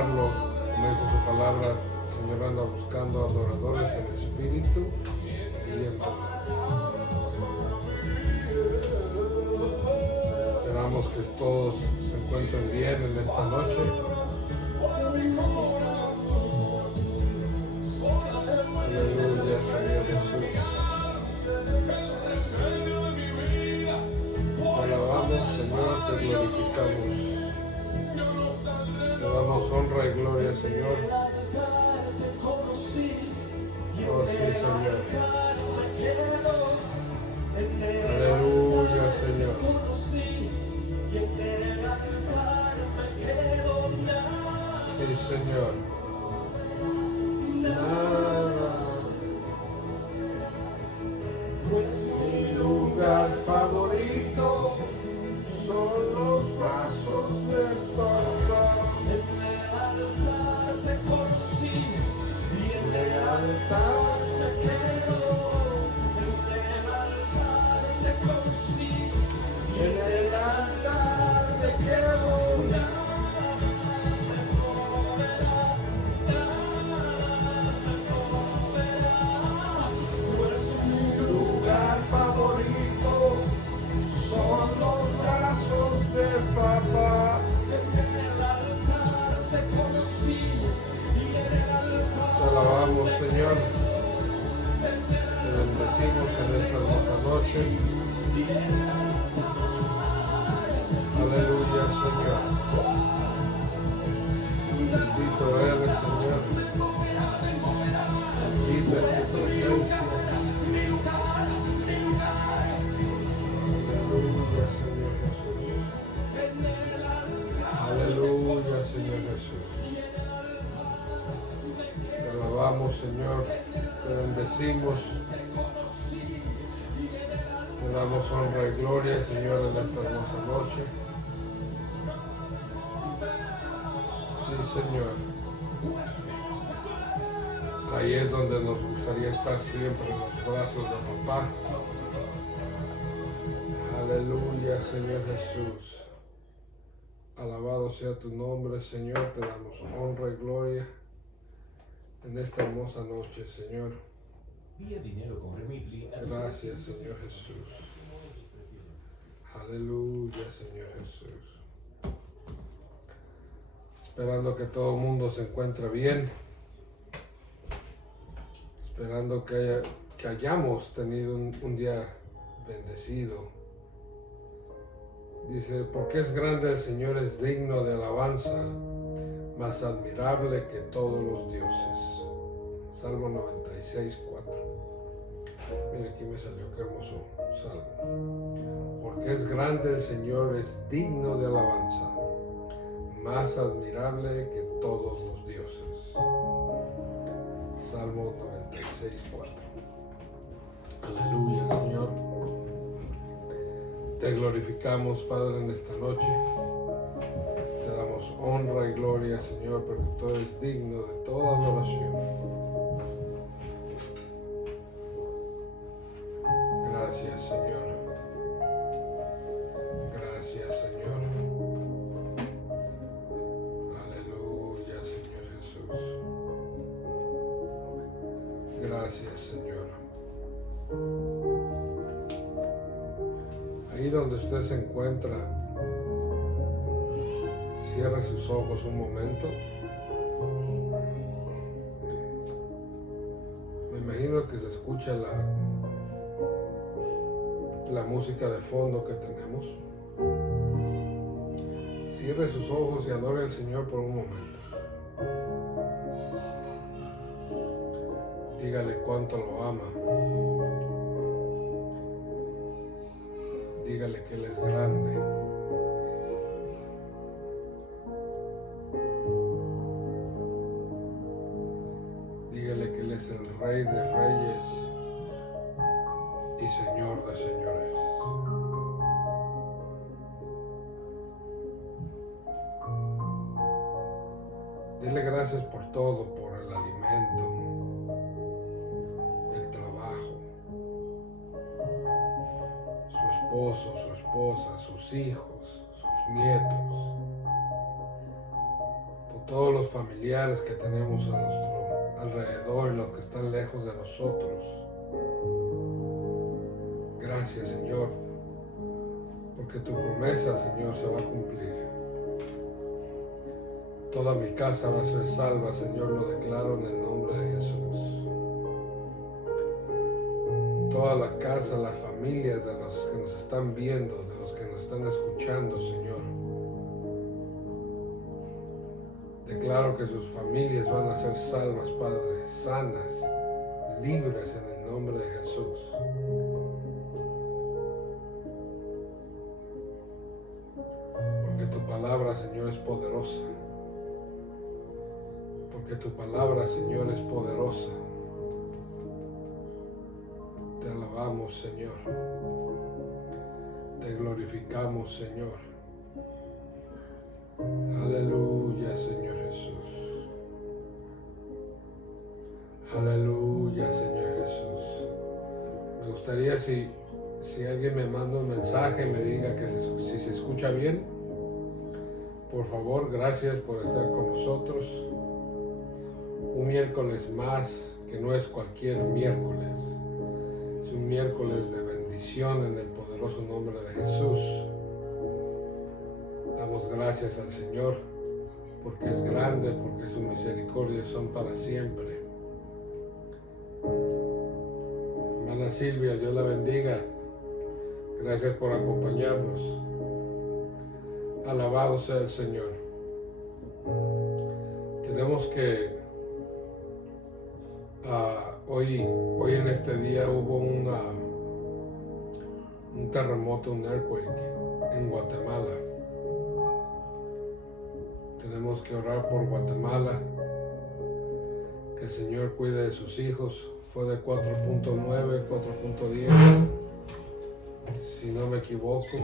alabarlo, como dice su palabra. El Señor anda buscando adoradores en espíritu y en verdad. Esperamos que todos se encuentren bien en esta noche. Aleluya, Señor Jesús. Te alabamos, Señor, te glorificamos. Te damos honra y gloria, Señor. Oh, sí, Señor. Aleluya, Señor. Sí, Señor. Pues mi lugar favorito son los brazos del Papá. En el altar te conocí y en el altar te quiero. En el altar te conocí y en el altar te quiero. Favorito son los brazos de Papá. En el altar te conocí y en el altar te alabamos, Señor. Te bendecimos en esta hermosa noche. Aleluya, Señor. Bendito eres, Señor. Bendita es tu presencia. Aleluya, Señor Jesús. Te alabamos, Señor. Te bendecimos. Te damos honra y gloria, Señor, en esta hermosa noche. Sí, Señor. Ahí es donde nos gustaría estar siempre, en los brazos de Papá. Aleluya, Señor Jesús. Alabado sea tu nombre, Señor. Te damos honra y gloria en esta hermosa noche, Señor. Gracias, Señor Jesús. Aleluya, Señor Jesús. Esperando que todo el mundo se encuentre bien. Esperando que hayamos tenido un día bendecido. Dice, porque es grande el Señor, es digno de alabanza, más admirable que todos los dioses. Salmo 96, 4. Mira, aquí me salió, qué hermoso salmo. Porque es grande el Señor, es digno de alabanza, más admirable que todos los dioses. Salmo 96, 4. Aleluya, Señor. Te glorificamos, Padre, en esta noche. Te damos honra y gloria, Señor, porque tú eres digno de toda adoración. Gracias, Señor. Gracias, Señor. Aleluya, Señor Jesús. Gracias, Señor. Ahí donde usted se encuentra, cierre sus ojos un momento. Me imagino que se escucha la música de fondo que tenemos. Cierre sus ojos y adore al Señor por un momento. Dígale cuánto lo ama. Dígale que Él es grande. Dígale que Él es el Rey de Reyes y Señor de Señores. Dile gracias por todo, por el alimento, el trabajo, su esposo, su esposa, sus hijos, sus nietos, por todos los familiares que tenemos a nuestro alrededor y los que están lejos de nosotros. Gracias, Señor, porque tu promesa, Señor, se va a cumplir. Toda mi casa va a ser salva, Señor, lo declaro en el nombre de Jesús. Toda la casa, las familias de los que nos están viendo, de los que nos están escuchando, Señor. Declaro que sus familias van a ser salvas, Padre, sanas, libres en el nombre de Jesús. Porque tu palabra, Señor, es poderosa. Porque tu palabra, Señor, es poderosa. Te alabamos, Señor. Te glorificamos, Señor. Aleluya, Señor Jesús. Aleluya, Señor Jesús. Me gustaría si alguien me manda un mensaje y me diga que si se escucha bien. Por favor, gracias por estar con nosotros. Un miércoles más, que no es cualquier miércoles. Es un miércoles de bendición en el poderoso nombre de Jesús. Damos gracias al Señor porque es grande, porque sus misericordias son para siempre. Hermana Silvia, Dios la bendiga. Gracias por acompañarnos. Alabado sea el Señor. Tenemos que hoy en este día hubo un terremoto, un earthquake en Guatemala. Tenemos que orar por Guatemala, que el Señor cuide de sus hijos. Fue de 4.9, 4.10, si no me equivoco.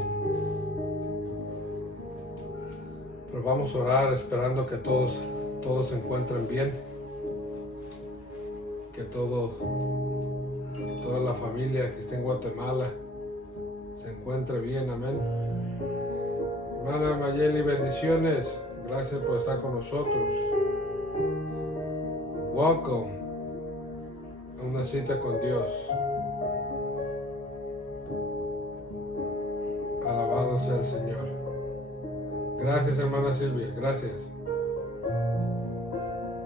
Pero vamos a orar esperando que todos se encuentren bien, que toda la familia que está en Guatemala se encuentre bien, amén. Hermana Mayeli, bendiciones. Gracias por estar con nosotros. Welcome a una cita con Dios. Alabado sea el Señor. Gracias, hermana Silvia, gracias.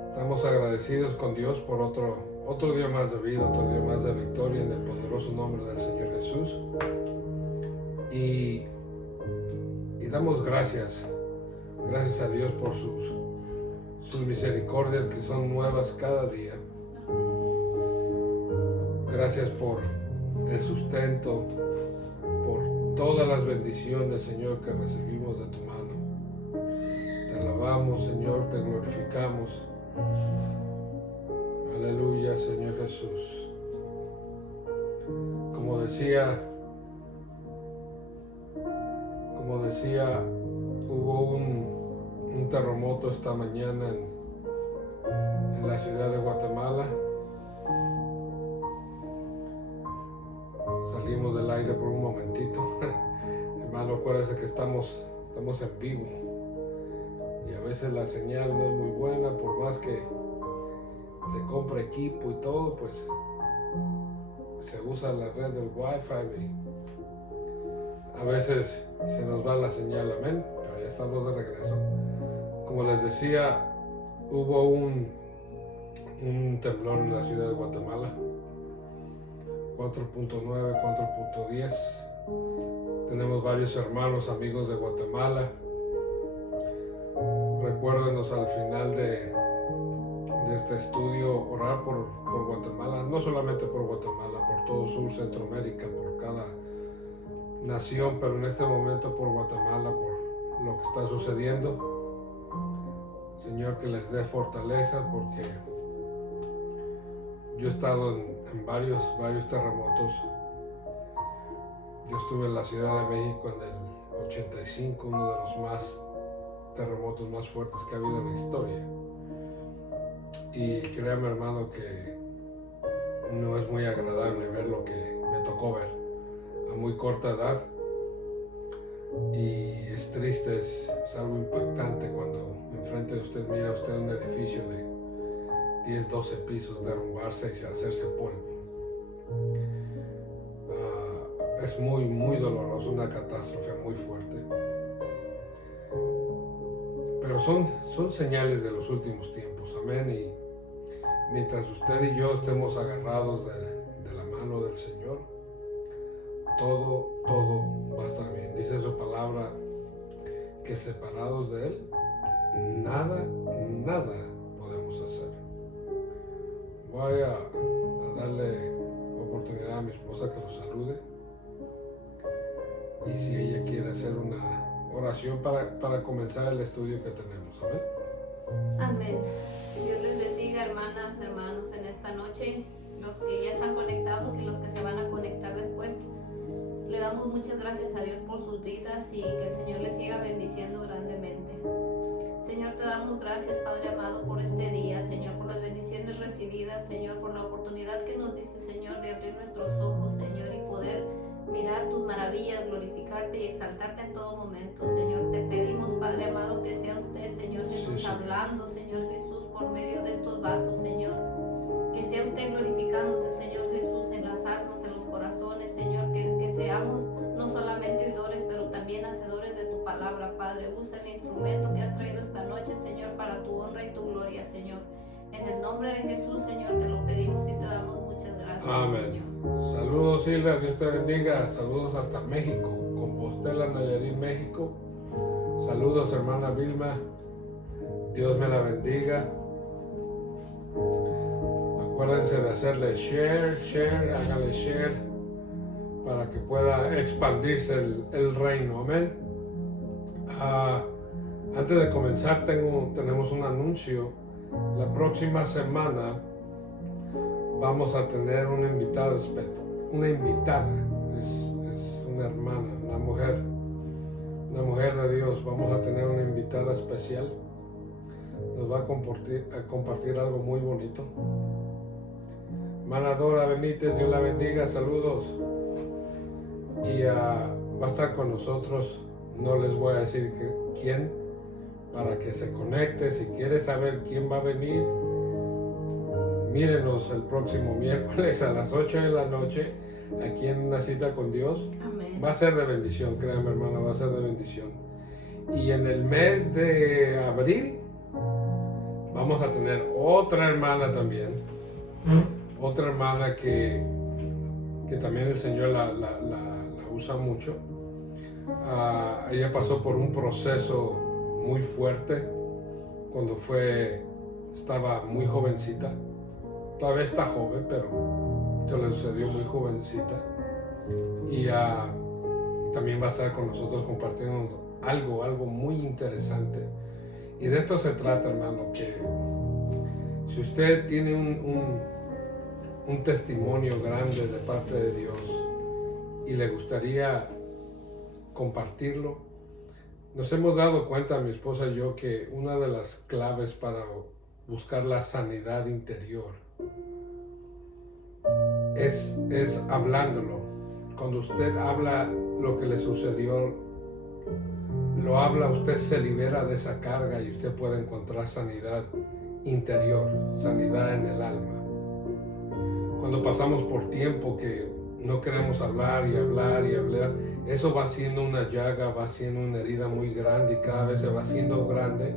Estamos agradecidos con Dios por otro día más de vida, otro día más de victoria en el poderoso nombre del Señor Jesús. Y damos gracias a Dios por sus misericordias que son nuevas cada día. Gracias por el sustento, por todas las bendiciones, Señor, que recibimos de tu mano. Te alabamos, Señor, te glorificamos. Aleluya, Señor Jesús. Como decía, hubo un terremoto esta mañana en la ciudad de Guatemala. Salimos del aire por un momentito. Hermano, acuérdese que estamos en vivo. Y a veces la señal no es muy buena, por más que se compra equipo y todo, pues se usa la red del Wi-Fi y a veces se nos va la señal, amén, pero ya estamos de regreso. Como les decía, hubo un temblor en la ciudad de Guatemala, 4.9, 4.10. Tenemos varios hermanos, amigos de Guatemala. Recuérdenos al final de este estudio orar por Guatemala, no solamente por Guatemala, por todo Sur Centroamérica, por cada nación, pero en este momento por Guatemala, por lo que está sucediendo. Señor, que les dé fortaleza, porque yo he estado en varios terremotos. Yo estuve en la Ciudad de México en el 85, uno de los terremotos más fuertes que ha habido en la historia. Y créame, hermano, que no es muy agradable ver lo que me tocó ver a muy corta edad. Y es triste, es algo impactante cuando enfrente de usted mira usted un edificio de 10, 12 pisos derrumbarse y hacerse polvo. Es muy, muy doloroso, una catástrofe muy fuerte. Pero son señales de los últimos tiempos, amén. Y mientras usted y yo estemos agarrados de la mano del Señor, todo va a estar bien. Dice su palabra que separados de Él, nada podemos hacer. Voy a darle oportunidad a mi esposa que lo salude. Y si ella quiere hacer una oración para comenzar el estudio que tenemos. Amén. Amén. Dios les bendiga, hermanas, hermanos, en esta noche. Los que ya están conectados y los que se van a conectar después. Le damos muchas gracias a Dios por sus vidas y que el Señor les siga bendiciendo grandemente. Señor, te damos gracias, Padre amado, por este día, Señor, por las bendiciones recibidas, Señor, por la oportunidad que nos diste, Señor, de abrir nuestros ojos, Señor, y poder mirar tus maravillas, glorificarte y exaltarte en todo momento, Señor. Te pedimos, Padre amado, que sea usted, Señor Jesús, hablando, Señor Jesús, por medio de estos vasos, Señor. Que sea usted glorificándose, Señor Jesús, en las almas, en los corazones, Señor. Que seamos no solamente oidores, pero también hacedores de tu palabra, Padre. Usa el instrumento que has traído esta noche, Señor, para tu honra y tu gloria, Señor. En el nombre de Jesús, Señor, te lo pedimos y te damos muchas gracias, amén. Señor. Saludos, Silvia, Dios te bendiga. Saludos hasta México, Compostela, Nayarit, México. Saludos, hermana Vilma. Dios me la bendiga. Acuérdense de hacerle share, háganle share para que pueda expandirse el reino. Amén. Antes de comenzar tenemos un anuncio. La próxima semana vamos a tener un invitado, una invitada, es una hermana, una mujer de Dios. Vamos a tener una invitada especial. Nos va a compartir algo muy bonito. Hermana Dora Benítez, Dios la bendiga, saludos. Y va a estar con nosotros, no les voy a decir quién, para que se conecte. Si quiere saber quién va a venir, mírenos el próximo miércoles a las 8 de la noche, aquí en Una Cita con Dios. Amén. Va a ser de bendición, créanme, hermano, va a ser de bendición. Y en el mes de abril vamos a tener otra hermana también, otra hermana que también el Señor la usa mucho. Ella pasó por un proceso muy fuerte cuando estaba muy jovencita. Todavía está joven, pero se le sucedió muy jovencita. Y también va a estar con nosotros compartiendo algo muy interesante. Y de esto se trata, hermano, que si usted tiene un testimonio grande de parte de Dios y le gustaría compartirlo, nos hemos dado cuenta, mi esposa y yo, que una de las claves para buscar la sanidad interior es hablándolo. Cuando usted habla lo que le sucedió, lo habla, usted se libera de esa carga y usted puede encontrar sanidad interior, sanidad en el alma. Cuando pasamos por tiempo que no queremos hablar, eso va siendo una llaga, va siendo una herida muy grande y cada vez se va haciendo grande.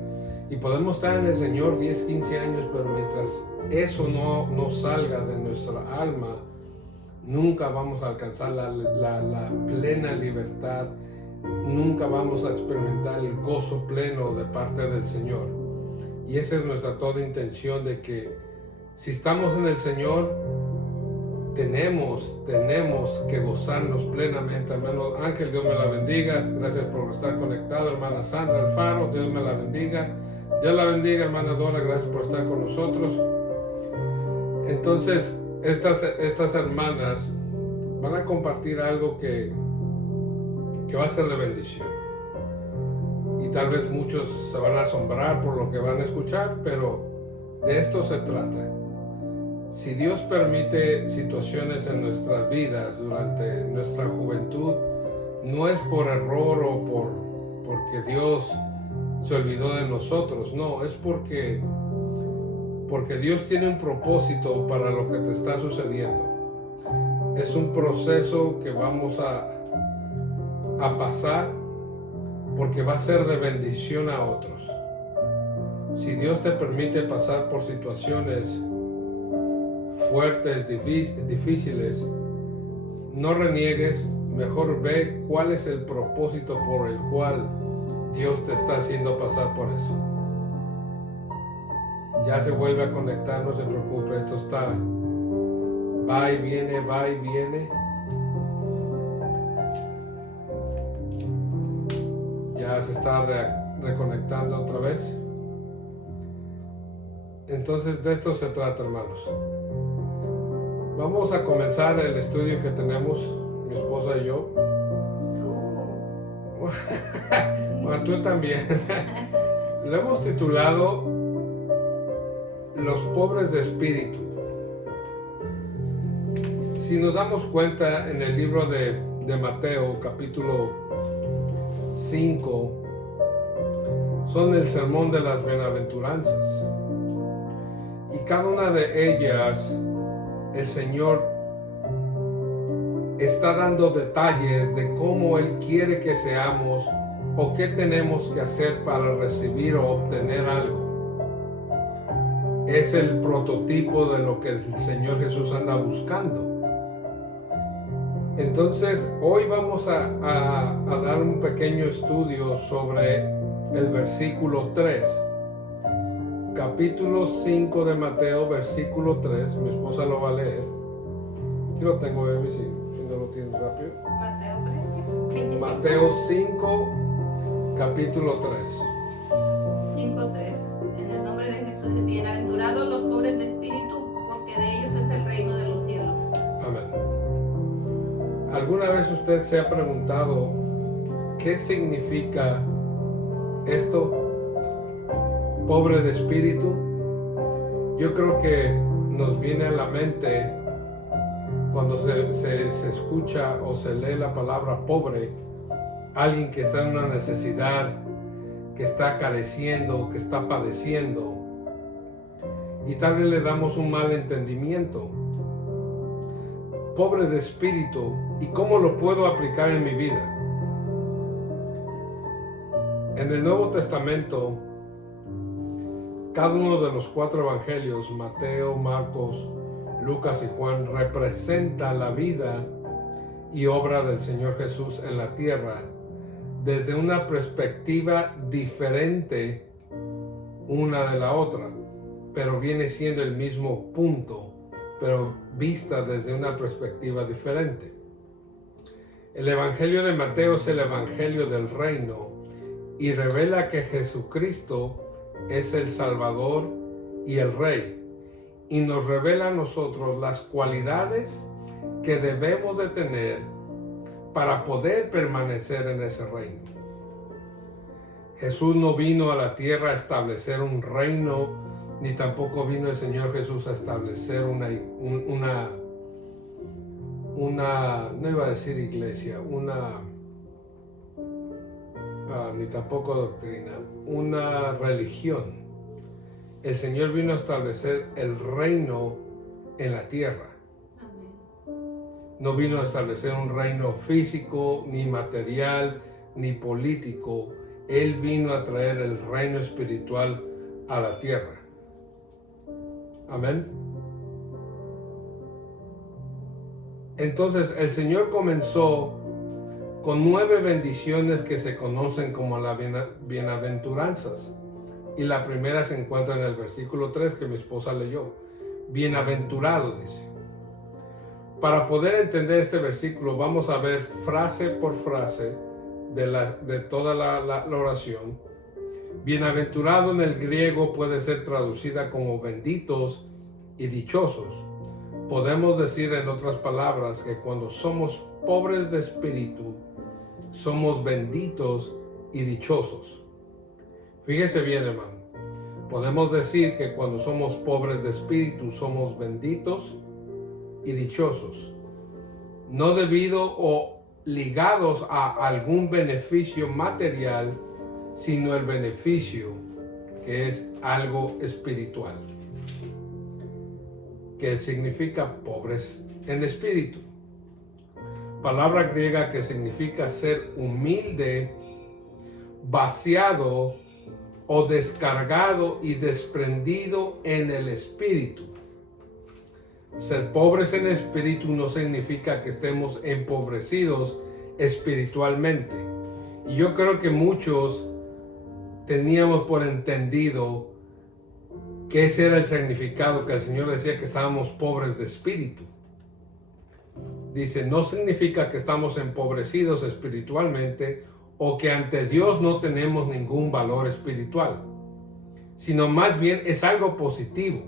Y podemos estar en el Señor 10, 15 años, pero mientras eso no salga de nuestra alma, nunca vamos a alcanzar la plena libertad, nunca vamos a experimentar el gozo pleno de parte del Señor. Y esa es nuestra toda intención, de que si estamos en el Señor, tenemos que gozarnos plenamente. Hermano Ángel, Dios me la bendiga. Gracias por estar conectado. Hermana Sandra Alfaro, Dios me la bendiga. Dios la bendiga, hermana Dora, gracias por estar con nosotros. Entonces, estas hermanas van a compartir algo que va a ser de bendición. Y tal vez muchos se van a asombrar por lo que van a escuchar, pero de esto se trata. Si Dios permite situaciones en nuestras vidas durante nuestra juventud, no es por error o porque Dios se olvidó de nosotros, no, es porque Dios tiene un propósito para lo que te está sucediendo. Es un proceso que vamos a pasar porque va a ser de bendición a otros. Si Dios te permite pasar por situaciones fuertes, difíciles, no reniegues, mejor ve cuál es el propósito por el cual Dios te está haciendo pasar por eso. Ya se vuelve a conectar, no se preocupe, esto está va y viene, va y viene. Ya se está reconectando otra vez. Entonces de esto se trata, hermanos. Vamos a comenzar el estudio que tenemos mi esposa y yo. Bueno, tú también. Lo hemos titulado Los pobres de espíritu. Si nos damos cuenta, en el libro de Mateo, capítulo 5, son el sermón de las bienaventuranzas. Y cada una de ellas, el Señor está dando detalles de cómo Él quiere que seamos o qué tenemos que hacer para recibir o obtener algo. Es el prototipo de lo que el Señor Jesús anda buscando. Entonces, hoy vamos a dar un pequeño estudio sobre el versículo 3. Capítulo 5 de Mateo, versículo 3. Mi esposa lo va a leer. Aquí lo tengo, baby, si no lo tienes rápido. Mateo 3, 25. Mateo 5, capítulo 3. 5:3. En el nombre de Jesús, bienaventurados los pobres de espíritu, porque de ellos es el reino de los cielos. Amén. ¿Alguna vez usted se ha preguntado qué significa esto? Pobre de espíritu. Yo creo que nos viene a la mente cuando se escucha o se lee la palabra pobre, alguien que está en una necesidad, que está careciendo, que está padeciendo, y tal vez le damos un mal entendimiento. Pobre de espíritu, ¿y cómo lo puedo aplicar en mi vida? En el Nuevo Testamento, cada uno de los 4 evangelios, Mateo, Marcos, Lucas y Juan, representa la vida y obra del Señor Jesús en la tierra desde una perspectiva diferente una de la otra, pero viene siendo el mismo punto, pero vista desde una perspectiva diferente. El Evangelio de Mateo es el Evangelio del Reino y revela que Jesucristo es el Salvador y el Rey, y nos revela a nosotros las cualidades que debemos de tener para poder permanecer en ese reino. Jesús no vino a la tierra a establecer un reino, ni tampoco vino el Señor Jesús a establecer una no iba a decir iglesia, ni tampoco doctrina, una religión. El Señor vino a establecer el reino en la tierra. No vino a establecer un reino físico, ni material, ni político. Él vino a traer el reino espiritual a la tierra. Amén. Entonces el Señor comenzó con 9 bendiciones que se conocen como las bienaventuranzas. Y la primera se encuentra en el versículo 3 que mi esposa leyó. Bienaventurado, dice. Para poder entender este versículo vamos a ver frase por frase de toda la oración. Bienaventurado en el griego puede ser traducida como benditos y dichosos. Podemos decir en otras palabras que cuando somos pobres de espíritu, somos benditos y dichosos. Fíjese bien, hermano. Podemos decir que cuando somos pobres de espíritu, somos benditos y dichosos. No debido ligados a algún beneficio material, sino el beneficio que es algo espiritual, que significa pobres en espíritu. Palabra griega que significa ser humilde, vaciado o descargado y desprendido en el espíritu. Ser pobres en espíritu no significa que estemos empobrecidos espiritualmente. Y yo creo que muchos teníamos por entendido que ese era el significado, que el Señor decía que estábamos pobres de espíritu. Dice, no significa que estamos empobrecidos espiritualmente o que ante Dios no tenemos ningún valor espiritual, sino más bien es algo positivo.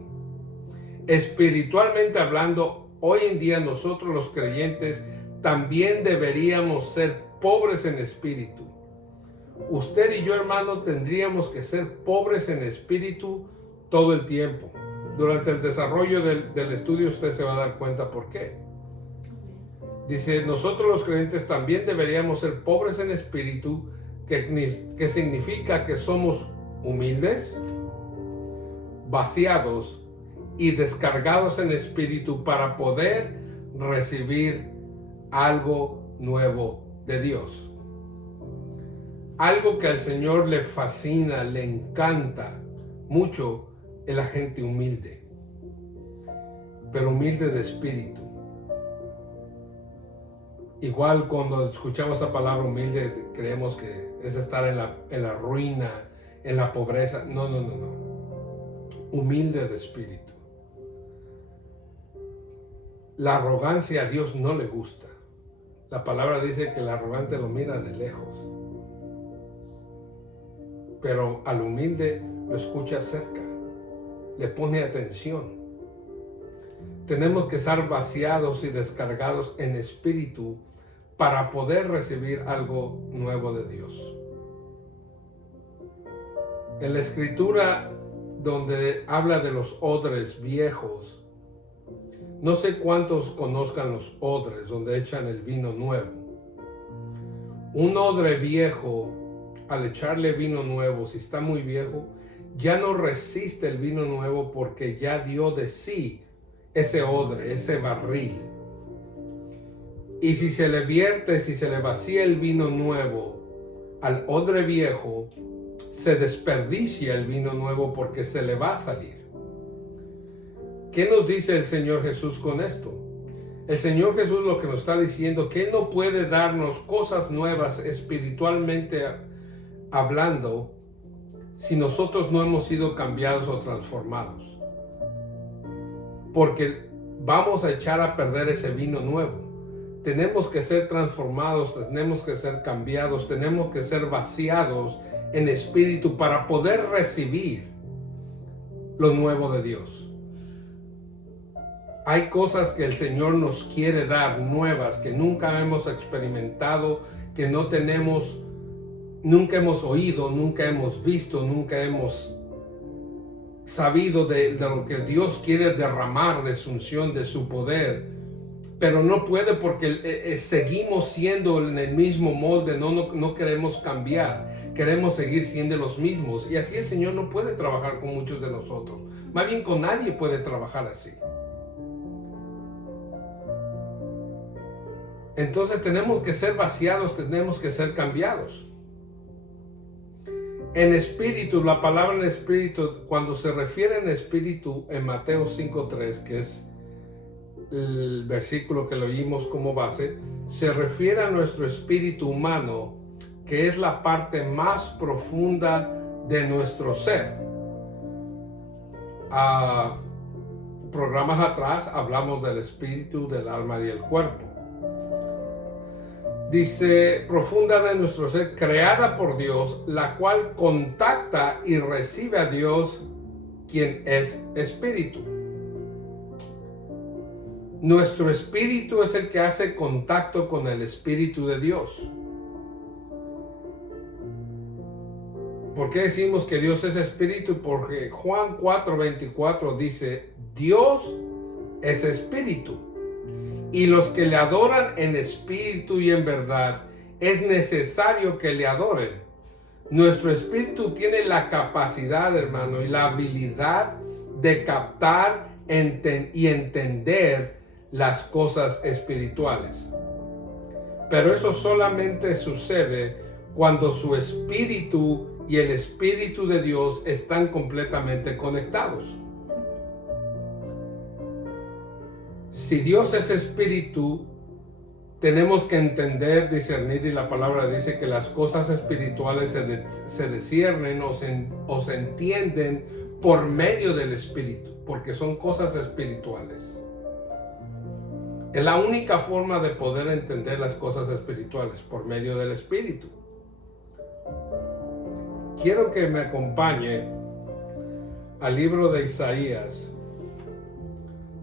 Espiritualmente hablando, hoy en día nosotros los creyentes también deberíamos ser pobres en espíritu. Usted y yo, hermano, tendríamos que ser pobres en espíritu todo el tiempo. Durante el desarrollo del estudio usted se va a dar cuenta por qué. Dice, nosotros los creyentes también deberíamos ser pobres en espíritu, que significa que somos humildes, vaciados y descargados en espíritu para poder recibir algo nuevo de Dios. Algo que al Señor le fascina, le encanta mucho, es la gente humilde, pero humilde de espíritu. Igual cuando escuchamos la palabra humilde, creemos que es estar en la ruina, en la pobreza. No. Humilde de espíritu. La arrogancia a Dios no le gusta. La palabra dice que el arrogante lo mira de lejos, pero al humilde lo escucha cerca, le pone atención. Tenemos que estar vaciados y descargados en espíritu para poder recibir algo nuevo de Dios. En la escritura donde habla de los odres viejos, no sé cuántos conozcan los odres donde echan el vino nuevo. Un odre viejo, al echarle vino nuevo, si está muy viejo, ya no resiste el vino nuevo porque ya dio de sí ese odre, ese barril. Y si se le vierte, si se le vacía el vino nuevo al odre viejo, se desperdicia el vino nuevo porque se le va a salir. ¿Qué nos dice el Señor Jesús con esto? El Señor Jesús lo que nos está diciendo, que Él no puede darnos cosas nuevas espiritualmente hablando si nosotros no hemos sido cambiados o transformados. Porque vamos a echar a perder ese vino nuevo. Tenemos que ser transformados, tenemos que ser cambiados, tenemos que ser vaciados en espíritu para poder recibir lo nuevo de Dios. Hay cosas que el Señor nos quiere dar nuevas, que nunca hemos experimentado, que no tenemos, nunca hemos oído, nunca hemos visto, nunca hemos sabido de lo que Dios quiere derramar de su unción, de su poder. Pero no puede porque seguimos siendo en el mismo molde, no queremos cambiar, queremos seguir siendo los mismos. Y así el Señor no puede trabajar con muchos de nosotros. Más bien con nadie puede trabajar así. Entonces tenemos que ser vaciados, tenemos que ser cambiados. En espíritu, la palabra en espíritu, cuando se refiere en espíritu en Mateo 5:3, que es el versículo que lo oímos como base, se refiere a nuestro espíritu humano, que es la parte más profunda de nuestro ser. Programas atrás hablamos del espíritu, del alma y el cuerpo. Dice, profunda de nuestro ser, creada por Dios, la cual contacta y recibe a Dios, quien es espíritu. Nuestro espíritu es el que hace contacto con el Espíritu de Dios. ¿Por qué decimos que Dios es espíritu? Porque Juan 4:24 dice, Dios es espíritu. y los que le adoran en espíritu y en verdad, es necesario que le adoren. Nuestro espíritu tiene la capacidad, hermano, y la habilidad de captar y entender las cosas espirituales. Pero eso solamente sucede cuando su espíritu y el espíritu de Dios están completamente conectados. Si Dios es espíritu, tenemos que entender, discernir, y la palabra dice que las cosas espirituales se disciernen o se entienden por medio del espíritu, porque son cosas espirituales. Es la única forma de poder entender las cosas espirituales, por medio del espíritu. Quiero que me acompañe al libro de Isaías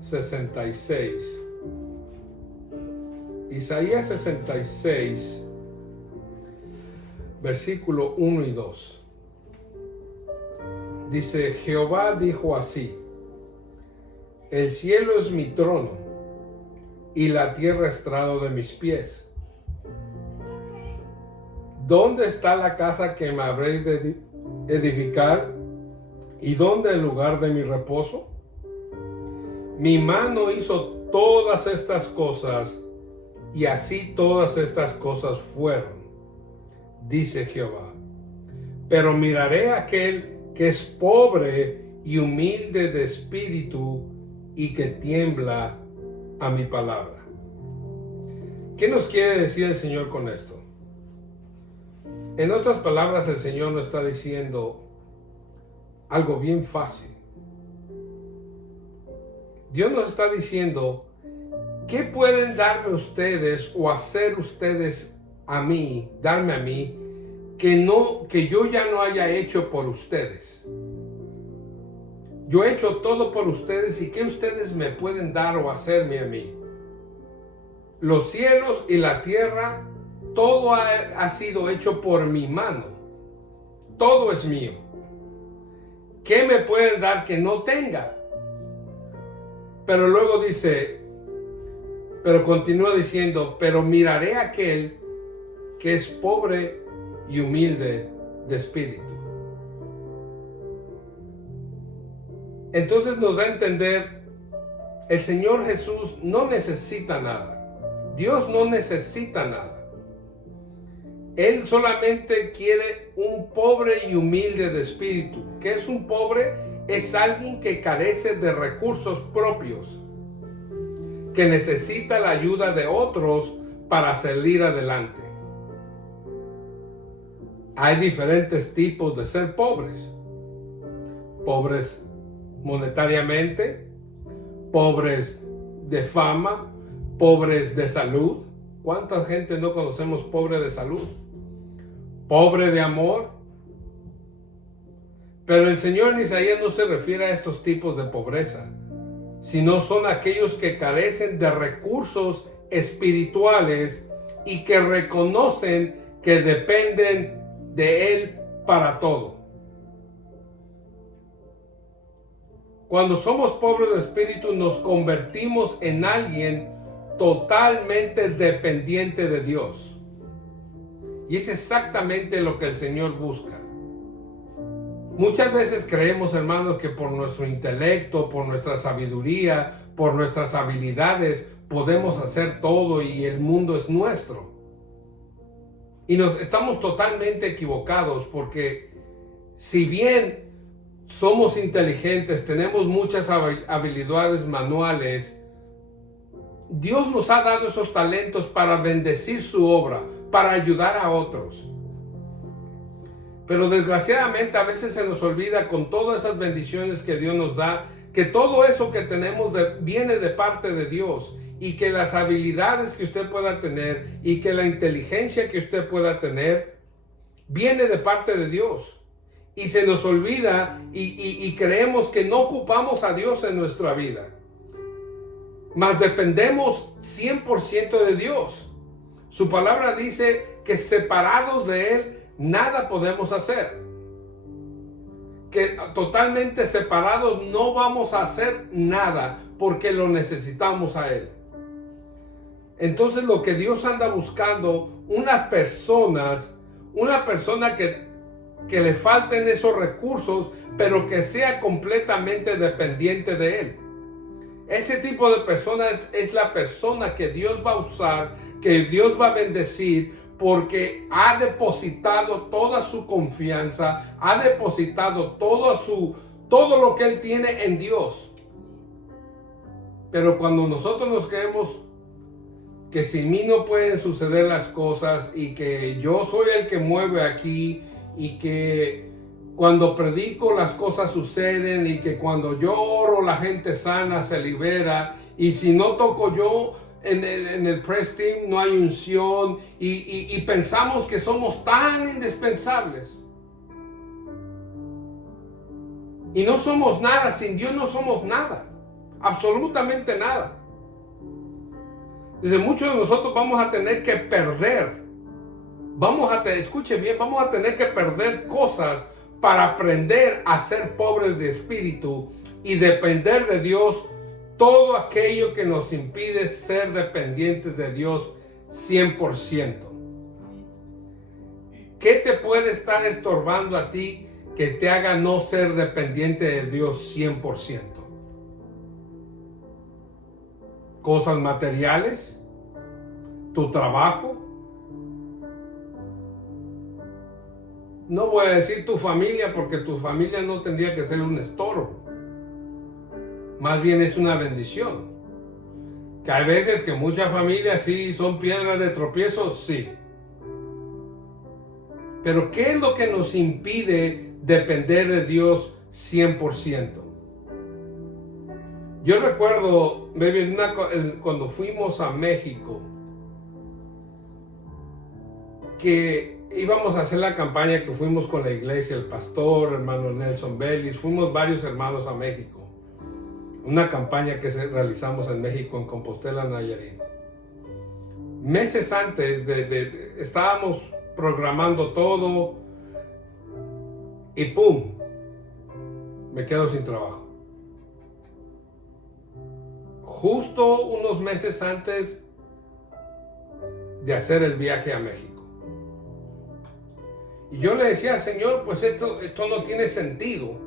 66. Isaías 66, versículo 1 y 2. Dice: Jehová dijo así: el cielo es mi trono, y la tierra estrado de mis pies. ¿Dónde está la casa que me habréis de edificar? ¿Y dónde el lugar de mi reposo? Mi mano hizo todas estas cosas, y así todas estas cosas fueron, dice Jehová. Pero miraré a aquel que es pobre y humilde de espíritu, y que tiembla a mi palabra. ¿Qué nos quiere decir el Señor con esto? En otras palabras, el Señor nos está diciendo algo bien fácil. Dios nos está diciendo: ¿qué pueden darme ustedes o hacer ustedes a mí, darme a mí, que yo ya no haya hecho por ustedes? Yo he hecho todo por ustedes, y ¿qué ustedes me pueden dar o hacerme a mí? Los cielos y la tierra, todo ha sido hecho por mi mano. Todo es mío. ¿Qué me pueden dar que no tenga? Pero luego dice, pero continúa diciendo: pero miraré a aquel que es pobre y humilde de espíritu. Entonces nos da a entender, el Señor Jesús no necesita nada. Dios no necesita nada. Él solamente quiere un pobre y humilde de espíritu. ¿Qué es un pobre? Es alguien que carece de recursos propios, que necesita la ayuda de otros para salir adelante. Hay diferentes tipos de ser pobres. Pobres monetariamente, pobres de fama, pobres de salud. ¿Cuánta gente no conocemos pobre de salud? Pobre de amor. Pero el Señor en Isaías no se refiere a estos tipos de pobreza, sino son aquellos que carecen de recursos espirituales y que reconocen que dependen de Él para todo. Cuando somos pobres de espíritu, nos convertimos en alguien totalmente dependiente de Dios. Y es exactamente lo que el Señor busca. Muchas veces creemos, hermanos, que por nuestro intelecto, por nuestra sabiduría, por nuestras habilidades, podemos hacer todo y el mundo es nuestro. Y nos estamos totalmente equivocados, porque si bien somos inteligentes, tenemos muchas habilidades manuales, Dios nos ha dado esos talentos para bendecir su obra, para ayudar a otros. Pero desgraciadamente a veces se nos olvida, con todas esas bendiciones que Dios nos da, que todo eso que tenemos viene de parte de Dios, y que las habilidades que usted pueda tener y que la inteligencia que usted pueda tener viene de parte de Dios. Y se nos olvida y creemos que no ocupamos a Dios en nuestra vida. Mas dependemos 100% de Dios. Su palabra dice que separados de Él nada podemos hacer. Que totalmente separados no vamos a hacer nada, porque lo necesitamos a Él. Entonces lo que Dios anda buscando, una persona que le falten esos recursos, pero que sea completamente dependiente de Él. Ese tipo de personas es la persona que Dios va a usar, que Dios va a bendecir, porque ha depositado toda su confianza, ha depositado todo lo que Él tiene en Dios. Pero cuando nosotros nos creemos que sin mí no pueden suceder las cosas y que yo soy el que mueve aquí y que cuando predico las cosas suceden y que cuando yo oro la gente sana, se libera, y si no toco yo en el press team no hay unción, y pensamos que somos tan indispensables. Y no somos nada, sin Dios no somos nada, absolutamente nada. Desde muchos de nosotros vamos a tener que perder, escuche bien, vamos a tener que perder cosas para aprender a ser pobres de espíritu y depender de Dios, todo aquello que nos impide ser dependientes de Dios 100%. ¿Qué te puede estar estorbando a ti que te haga no ser dependiente de Dios 100%? Cosas materiales, tu trabajo. No voy a decir tu familia, porque tu familia no tendría que ser un estorbo. Más bien es una bendición. Que hay veces que muchas familias sí son piedras de tropiezo, sí. Pero ¿qué es lo que nos impide depender de Dios 100%? Yo recuerdo, baby, cuando fuimos a México, que íbamos a hacer la campaña, que fuimos con la iglesia, el pastor, hermano Nelson Bellis, fuimos varios hermanos a México. Una campaña que realizamos en México, en Compostela, Nayarit. Meses antes estábamos programando todo y ¡pum! Me quedo sin trabajo. Justo unos meses antes de hacer el viaje a México. Y yo le decía, Señor, pues esto no tiene sentido.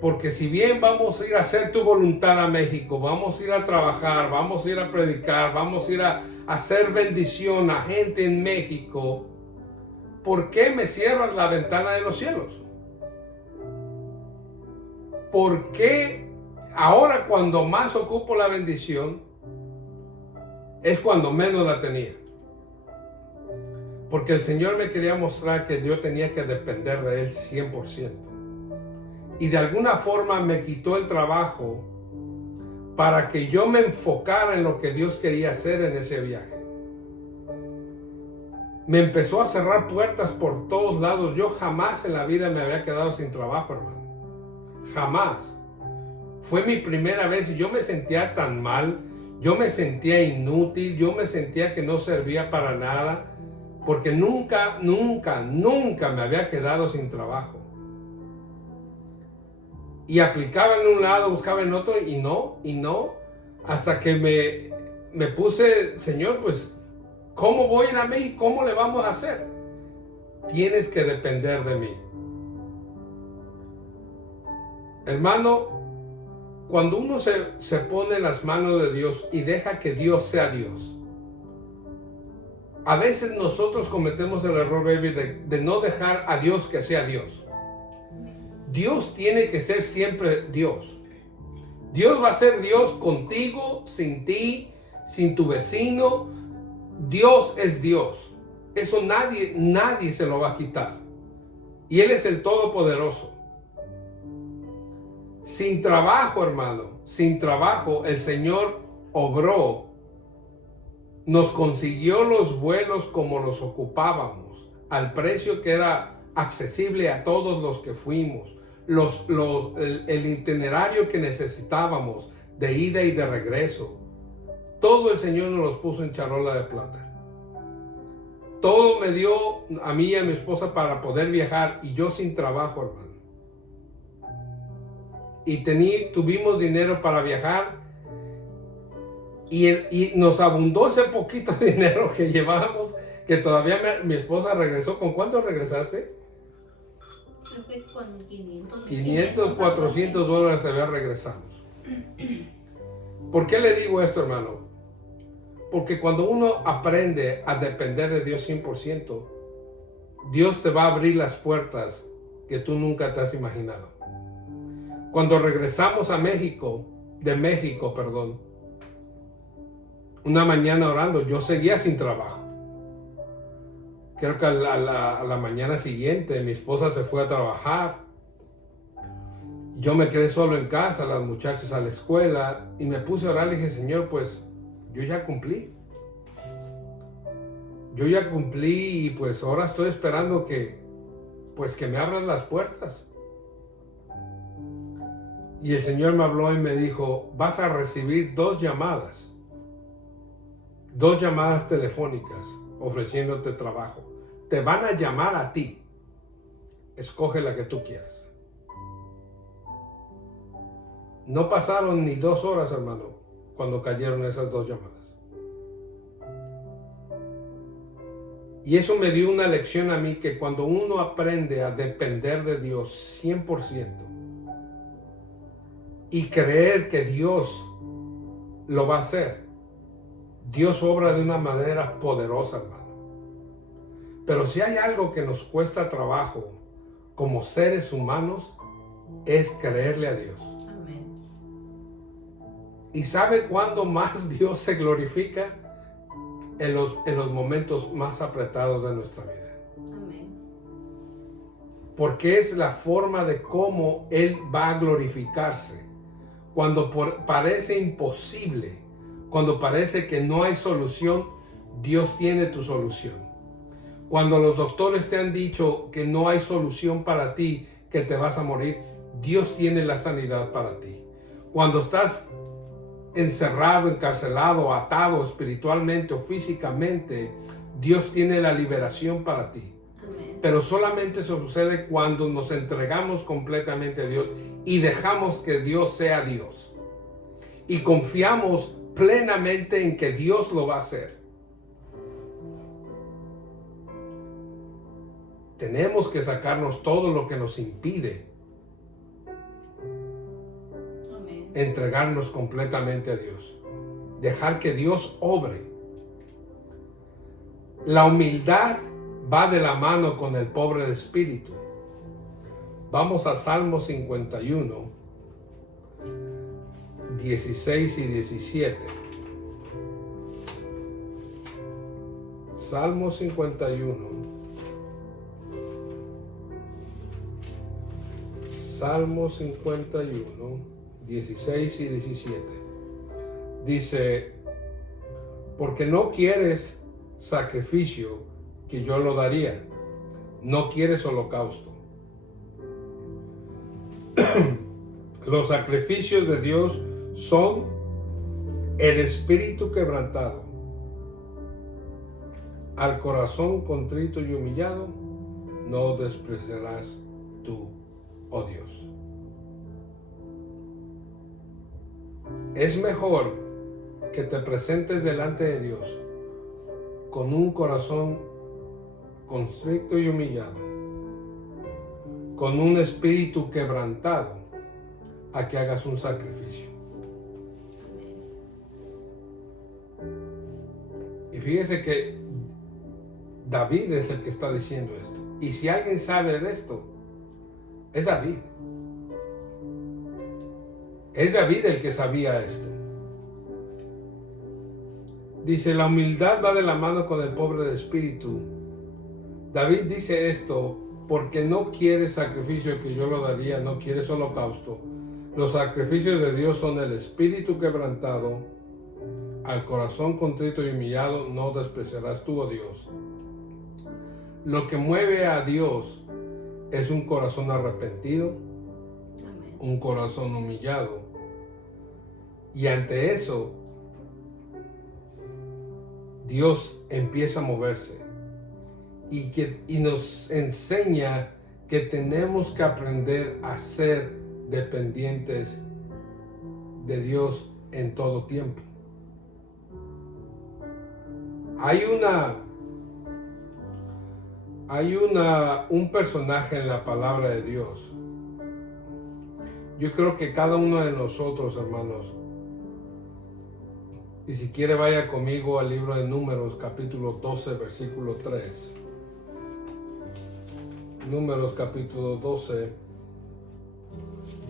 Porque si bien vamos a ir a hacer tu voluntad a México, vamos a ir a trabajar, vamos a ir a predicar, vamos a ir a hacer bendición a gente en México, ¿por qué me cierras la ventana de los cielos? ¿Por qué ahora, cuando más ocupo la bendición, es cuando menos la tenía? Porque el Señor me quería mostrar que yo tenía que depender de Él 100%. Y de alguna forma me quitó el trabajo para que yo me enfocara en lo que Dios quería hacer en ese viaje. Me empezó a cerrar puertas por todos lados. Yo jamás en la vida me había quedado sin trabajo, hermano. Jamás. Fue mi primera vez y yo me sentía tan mal. Yo me sentía inútil. Yo me sentía que no servía para nada. Porque nunca me había quedado sin trabajo. Y aplicaba en un lado, buscaba en otro y no. Hasta que me puse, Señor, pues, ¿cómo voy a ir a México? ¿Cómo le vamos a hacer? Tienes que depender de mí. Hermano, cuando uno se pone en las manos de Dios y deja que Dios sea Dios, a veces nosotros cometemos el error, baby, de no dejar a Dios que sea Dios. Dios tiene que ser siempre Dios. Dios va a ser Dios contigo, sin ti, sin tu vecino. Dios es Dios. Eso nadie se lo va a quitar. Y Él es el Todopoderoso. Sin trabajo, hermano, sin trabajo, el Señor obró. Nos consiguió los vuelos como los ocupábamos, al precio que era accesible a todos los que fuimos. El itinerario que necesitábamos de ida y de regreso, todo el Señor nos los puso en charola de plata. Todo me dio a mí y a mi esposa para poder viajar, y yo sin trabajo, hermano. Y tuvimos dinero para viajar, Y nos abundó ese poquito de dinero que llevábamos, que todavía mi esposa regresó. ¿Con cuánto regresaste? Creo que con 500, 400 dólares todavía regresamos. ¿Por qué le digo esto, hermano? Porque cuando uno aprende a depender de Dios 100%, Dios te va a abrir las puertas que tú nunca te has imaginado. Cuando regresamos a México, una mañana orando, yo seguía sin trabajo. Creo que a la mañana siguiente mi esposa se fue a trabajar. Yo me quedé solo en casa, las muchachas a la escuela, y me puse a orar. Le dije, Señor, pues yo ya cumplí. Y pues ahora estoy esperando que me abras las puertas. Y el Señor me habló y me dijo, vas a recibir 2 llamadas telefónicas ofreciéndote trabajo. Te van a llamar a ti. Escoge la que tú quieras. No pasaron ni 2 horas, hermano, cuando cayeron esas 2 llamadas. Y eso me dio una lección a mí, que cuando uno aprende a depender de Dios 100% y creer que Dios lo va a hacer, Dios obra de una manera poderosa, hermano. Pero si hay algo que nos cuesta trabajo como seres humanos, es creerle a Dios. Amén. ¿Y sabe cuándo más Dios se glorifica? En los momentos más apretados de nuestra vida. Amén. Porque es la forma de cómo Él va a glorificarse. Cuando parece imposible, cuando parece que no hay solución, Dios tiene tu solución. Cuando los doctores te han dicho que no hay solución para ti, que te vas a morir, Dios tiene la sanidad para ti. Cuando estás encerrado, encarcelado, atado espiritualmente o físicamente, Dios tiene la liberación para ti. Amén. Pero solamente eso sucede cuando nos entregamos completamente a Dios y dejamos que Dios sea Dios. Y confiamos plenamente en que Dios lo va a hacer. Tenemos que sacarnos todo lo que nos impide entregarnos completamente a Dios. Dejar que Dios obre. La humildad va de la mano con el pobre de espíritu. Vamos a Salmo 51, 16 y 17. Salmo 51. Salmo 51. 16 y 17. Dice, porque no quieres sacrificio, que yo lo daría. No quieres holocausto. Los sacrificios de Dios son el espíritu quebrantado. Al corazón contrito y humillado, no despreciarás tú, oh Dios. Es mejor que te presentes delante de Dios con un corazón constricto y humillado, con un espíritu quebrantado, a que hagas un sacrificio. Y fíjese que David es el que está diciendo esto. Y si alguien sabe de esto, es David. Es David el que sabía esto. Dice, la humildad va de la mano con el pobre de espíritu. David dice esto porque no quiere sacrificio, que yo lo daría, no quieres holocausto. Los sacrificios de Dios son el espíritu quebrantado, al corazón contrito y humillado no despreciarás tú, oh Dios. Lo que mueve a Dios es un corazón arrepentido, un corazón humillado. Y ante eso, Dios empieza a moverse y nos enseña que tenemos que aprender a ser dependientes de Dios en todo tiempo. Hay un personaje en la palabra de Dios. Yo creo que cada uno de nosotros, hermanos, y si quiere vaya conmigo al libro de Números, capítulo 12, versículo 3. Números, capítulo 12,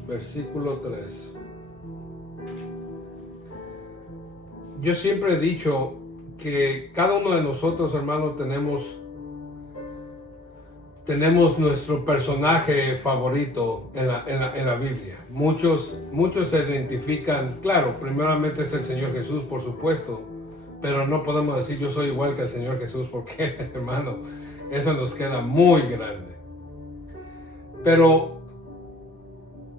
versículo 3. Yo siempre he dicho que cada uno de nosotros, hermanos, tenemos nuestro personaje favorito en la Biblia. Muchos se identifican, claro, primeramente es el Señor Jesús, por supuesto, pero no podemos decir yo soy igual que el Señor Jesús, porque, hermano, eso nos queda muy grande. Pero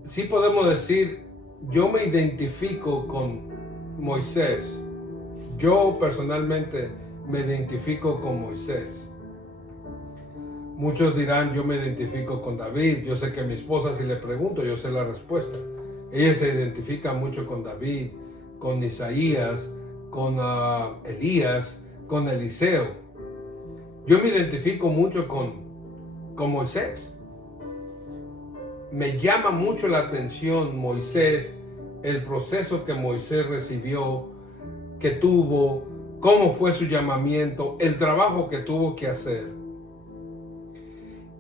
sí podemos decir, yo me identifico con Moisés. Yo personalmente me identifico con Moisés. Muchos dirán, yo me identifico con David. Yo sé que a mi esposa, si le pregunto, yo sé la respuesta. Ella se identifica mucho con David, con Isaías, con Elías, con Eliseo. Yo me identifico mucho con Moisés. Me llama mucho la atención Moisés, el proceso que Moisés recibió, que tuvo, cómo fue su llamamiento, el trabajo que tuvo que hacer.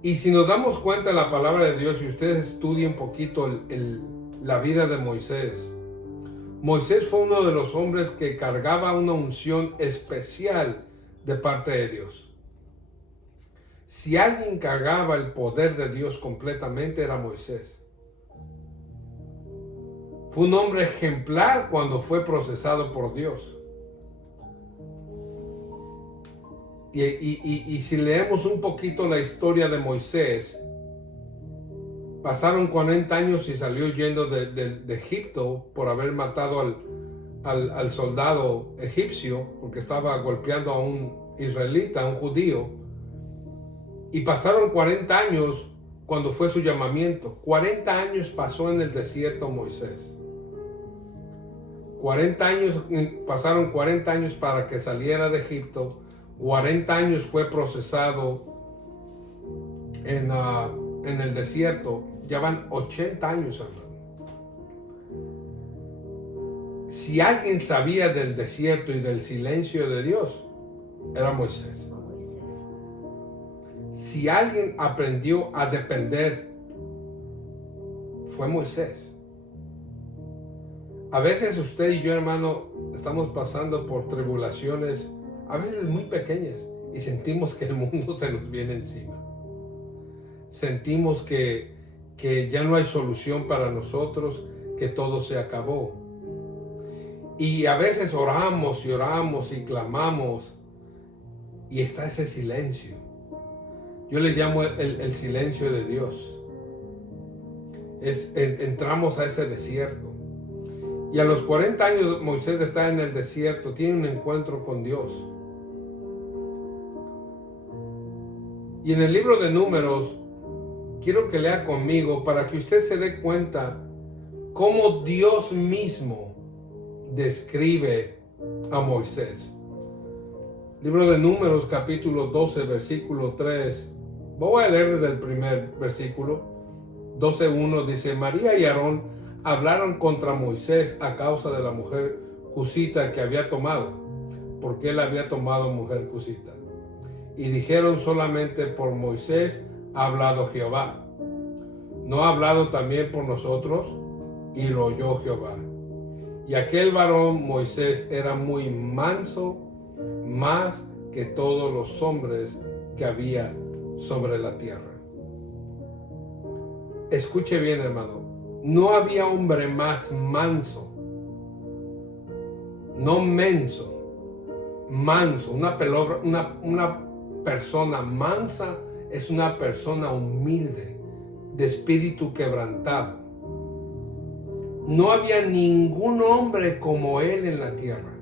Y si nos damos cuenta de la palabra de Dios, y ustedes estudien un poquito la vida de Moisés, Moisés fue uno de los hombres que cargaba una unción especial de parte de Dios. Si alguien cargaba el poder de Dios completamente, era Moisés. Fue un hombre ejemplar cuando fue procesado por Dios. Y si leemos un poquito la historia de Moisés, pasaron 40 años y salió huyendo de Egipto por haber matado al soldado egipcio, porque estaba golpeando a un israelita, a un judío. Y pasaron 40 años cuando fue su llamamiento. 40 años pasó en el desierto Moisés. Pasaron 40 años para que saliera de Egipto. 40 años fue procesado en el desierto. Ya van 80 años, hermano. Si alguien sabía del desierto y del silencio de Dios, era Moisés. Si alguien aprendió a depender, fue Moisés. A veces usted y yo, hermano, estamos pasando por tribulaciones, a veces muy pequeñas, y sentimos que el mundo se nos viene encima. Sentimos que ya no hay solución para nosotros, que todo se acabó. Y a veces oramos y clamamos, y está ese silencio. Yo le llamo el silencio de Dios. Entramos a ese desierto. Y a los 40 años Moisés está en el desierto, tiene un encuentro con Dios. Y en el libro de Números, quiero que lea conmigo para que usted se dé cuenta cómo Dios mismo describe a Moisés. Libro de Números, capítulo 12, versículo 3. Voy a leer desde el primer versículo. 12:1 dice: María y Aarón hablaron contra Moisés a causa de la mujer cusita que había tomado, porque él había tomado mujer cusita. Y dijeron: solamente por Moisés ha hablado Jehová. ¿No ha hablado también por nosotros? Y lo oyó Jehová. Y aquel varón Moisés era muy manso, más que todos los hombres que había sobre la tierra. Escuche bien, hermano. No había hombre más manso, no menso, manso. Una persona mansa es una persona humilde, de espíritu quebrantado. No había ningún hombre como él en la tierra.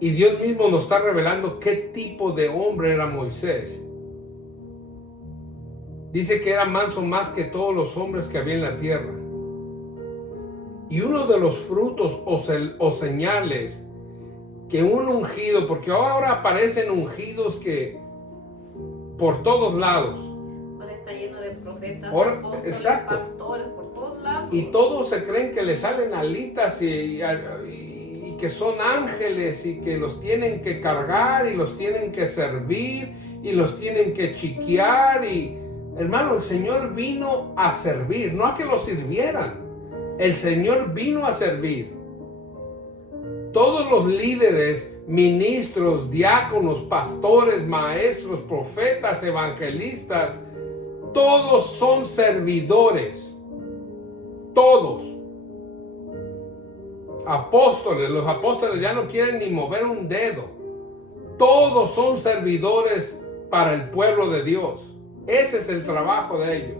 Y Dios mismo nos está revelando qué tipo de hombre era Moisés. Dice que era manso más que todos los hombres que había en la tierra. Y uno de los frutos o señales que un ungido, porque ahora aparecen ungidos que por todos lados. Ahora está lleno de profetas, Ahora, apóstoles, exacto. pastores, por todos lados. Y todos se creen que les salen alitas y que son ángeles y que los tienen que cargar y los tienen que servir y los tienen que chiquear. Y hermano, el Señor vino a servir, no a que lo sirvieran. El Señor vino a servir. Todos los líderes, ministros, diáconos, pastores, maestros, profetas, evangelistas, todos son servidores. Todos. Apóstoles, los apóstoles ya no quieren ni mover un dedo. Todos son servidores para el pueblo de Dios. Ese es el trabajo de ellos.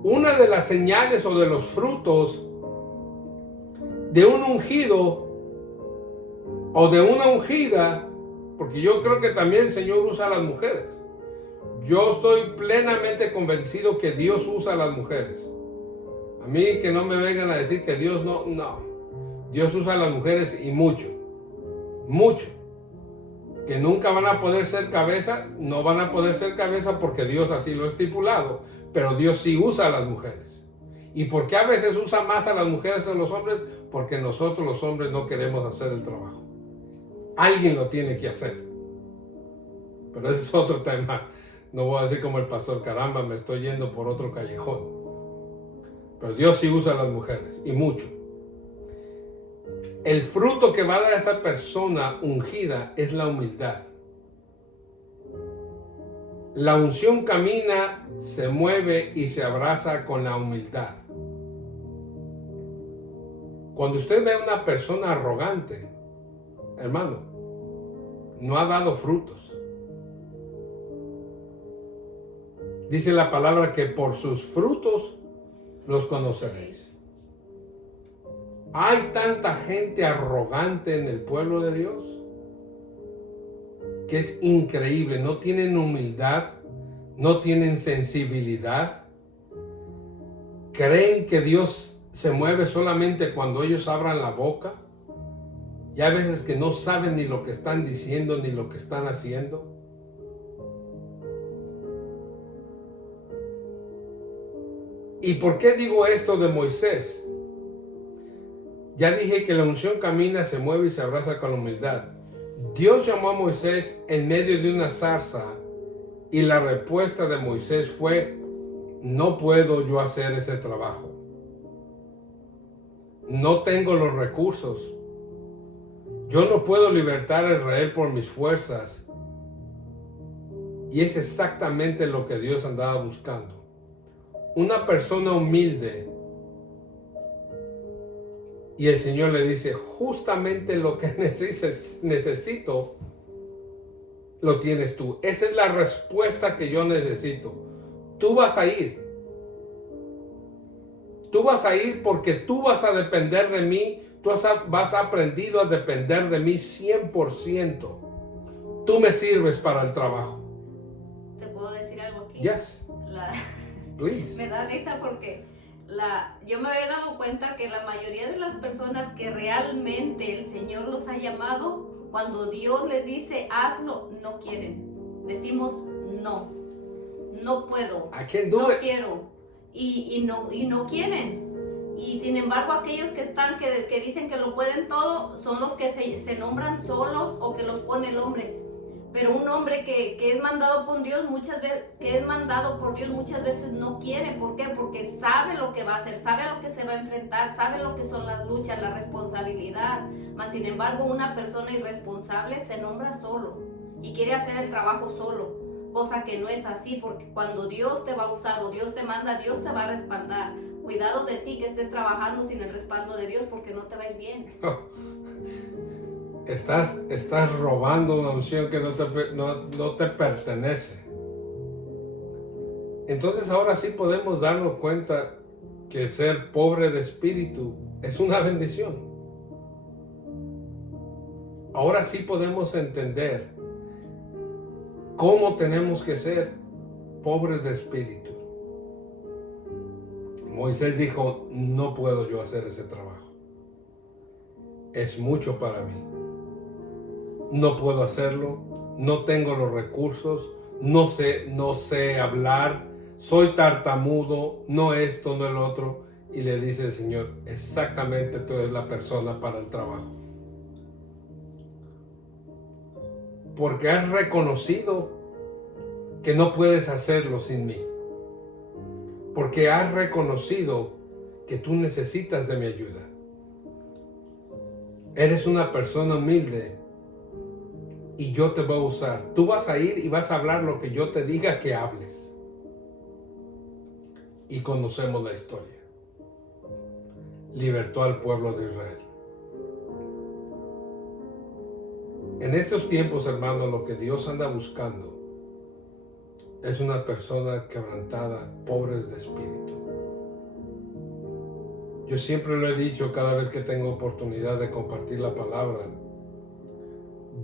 Una de las señales o de los frutos de un ungido o de una ungida, porque yo creo que también el Señor usa a las mujeres. Yo estoy plenamente convencido que Dios usa a las mujeres. A mí que no me vengan a decir que Dios no. Dios usa a las mujeres y mucho. Mucho. Que nunca van a poder ser cabeza, no van a poder ser cabeza porque Dios así lo ha estipulado. Pero Dios sí usa a las mujeres. ¿Y por qué a veces usa más a las mujeres que a los hombres? Porque nosotros los hombres no queremos hacer el trabajo. Alguien lo tiene que hacer. Pero ese es otro tema. No voy a decir como el pastor, caramba, me estoy yendo por otro callejón. Pero Dios sí usa a las mujeres, y mucho. El fruto que va a dar a esa persona ungida es la humildad. La unción camina, se mueve y se abraza con la humildad. Cuando usted ve a una persona arrogante, hermano, no ha dado frutos. Dice la palabra que por sus frutos los conoceréis. Hay tanta gente arrogante en el pueblo de Dios que es increíble. No tienen humildad, no tienen sensibilidad. Creen que Dios se mueve solamente cuando ellos abran la boca. Y hay veces que no saben ni lo que están diciendo ni lo que están haciendo. ¿Y por qué digo esto de Moisés? Ya dije que la unción camina, se mueve y se abraza con humildad. Dios llamó a Moisés en medio de una zarza y la respuesta de Moisés fue: no puedo yo hacer ese trabajo. No tengo los recursos. Yo no puedo libertar a Israel por mis fuerzas. Y es exactamente lo que Dios andaba buscando. Una persona humilde. Y el Señor le dice: justamente lo que necesito, lo tienes tú. Esa es la respuesta que yo necesito. Tú vas a ir. Tú vas a ir porque tú vas a depender de mí. Tú vas aprendido a depender de mí 100%. Tú me sirves para el trabajo. ¿Te puedo decir algo aquí? Yes. Please. Me da risa porque yo me había dado cuenta que la mayoría de las personas que realmente el Señor los ha llamado, cuando Dios les dice hazlo, no quieren. Decimos no puedo, no quiero y no quieren. Y sin embargo aquellos que dicen que lo pueden todo son los que se nombran solos o que los pone el hombre. Pero un hombre que es mandado por Dios muchas veces no quiere. ¿Por qué? Porque sabe lo que va a hacer, sabe a lo que se va a enfrentar, sabe lo que son las luchas, la responsabilidad. Mas sin embargo, una persona irresponsable se nombra solo y quiere hacer el trabajo solo, cosa que no es así, porque cuando Dios te va a usar o Dios te manda, Dios te va a respaldar. Cuidado de ti que estés trabajando sin el respaldo de Dios, porque no te va a ir bien. Estás robando una unción que no te pertenece. Entonces ahora sí podemos darnos cuenta que ser pobre de espíritu es una bendición. Ahora sí podemos entender cómo tenemos que ser pobres de espíritu. Moisés dijo, no puedo yo hacer ese trabajo. Es mucho para mí. No puedo hacerlo, no tengo los recursos, no sé hablar, soy tartamudo, no esto, no el otro. Y le dice el Señor, exactamente tú eres la persona para el trabajo. Porque has reconocido que no puedes hacerlo sin mí. Porque has reconocido que tú necesitas de mi ayuda. Eres una persona humilde y yo te voy a usar. Tú vas a ir y vas a hablar lo que yo te diga que hables. Y conocemos la historia. Libertó al pueblo de Israel. En estos tiempos, hermanos, lo que Dios anda buscando es una persona quebrantada, pobres de espíritu. Yo siempre lo he dicho cada vez que tengo oportunidad de compartir la palabra.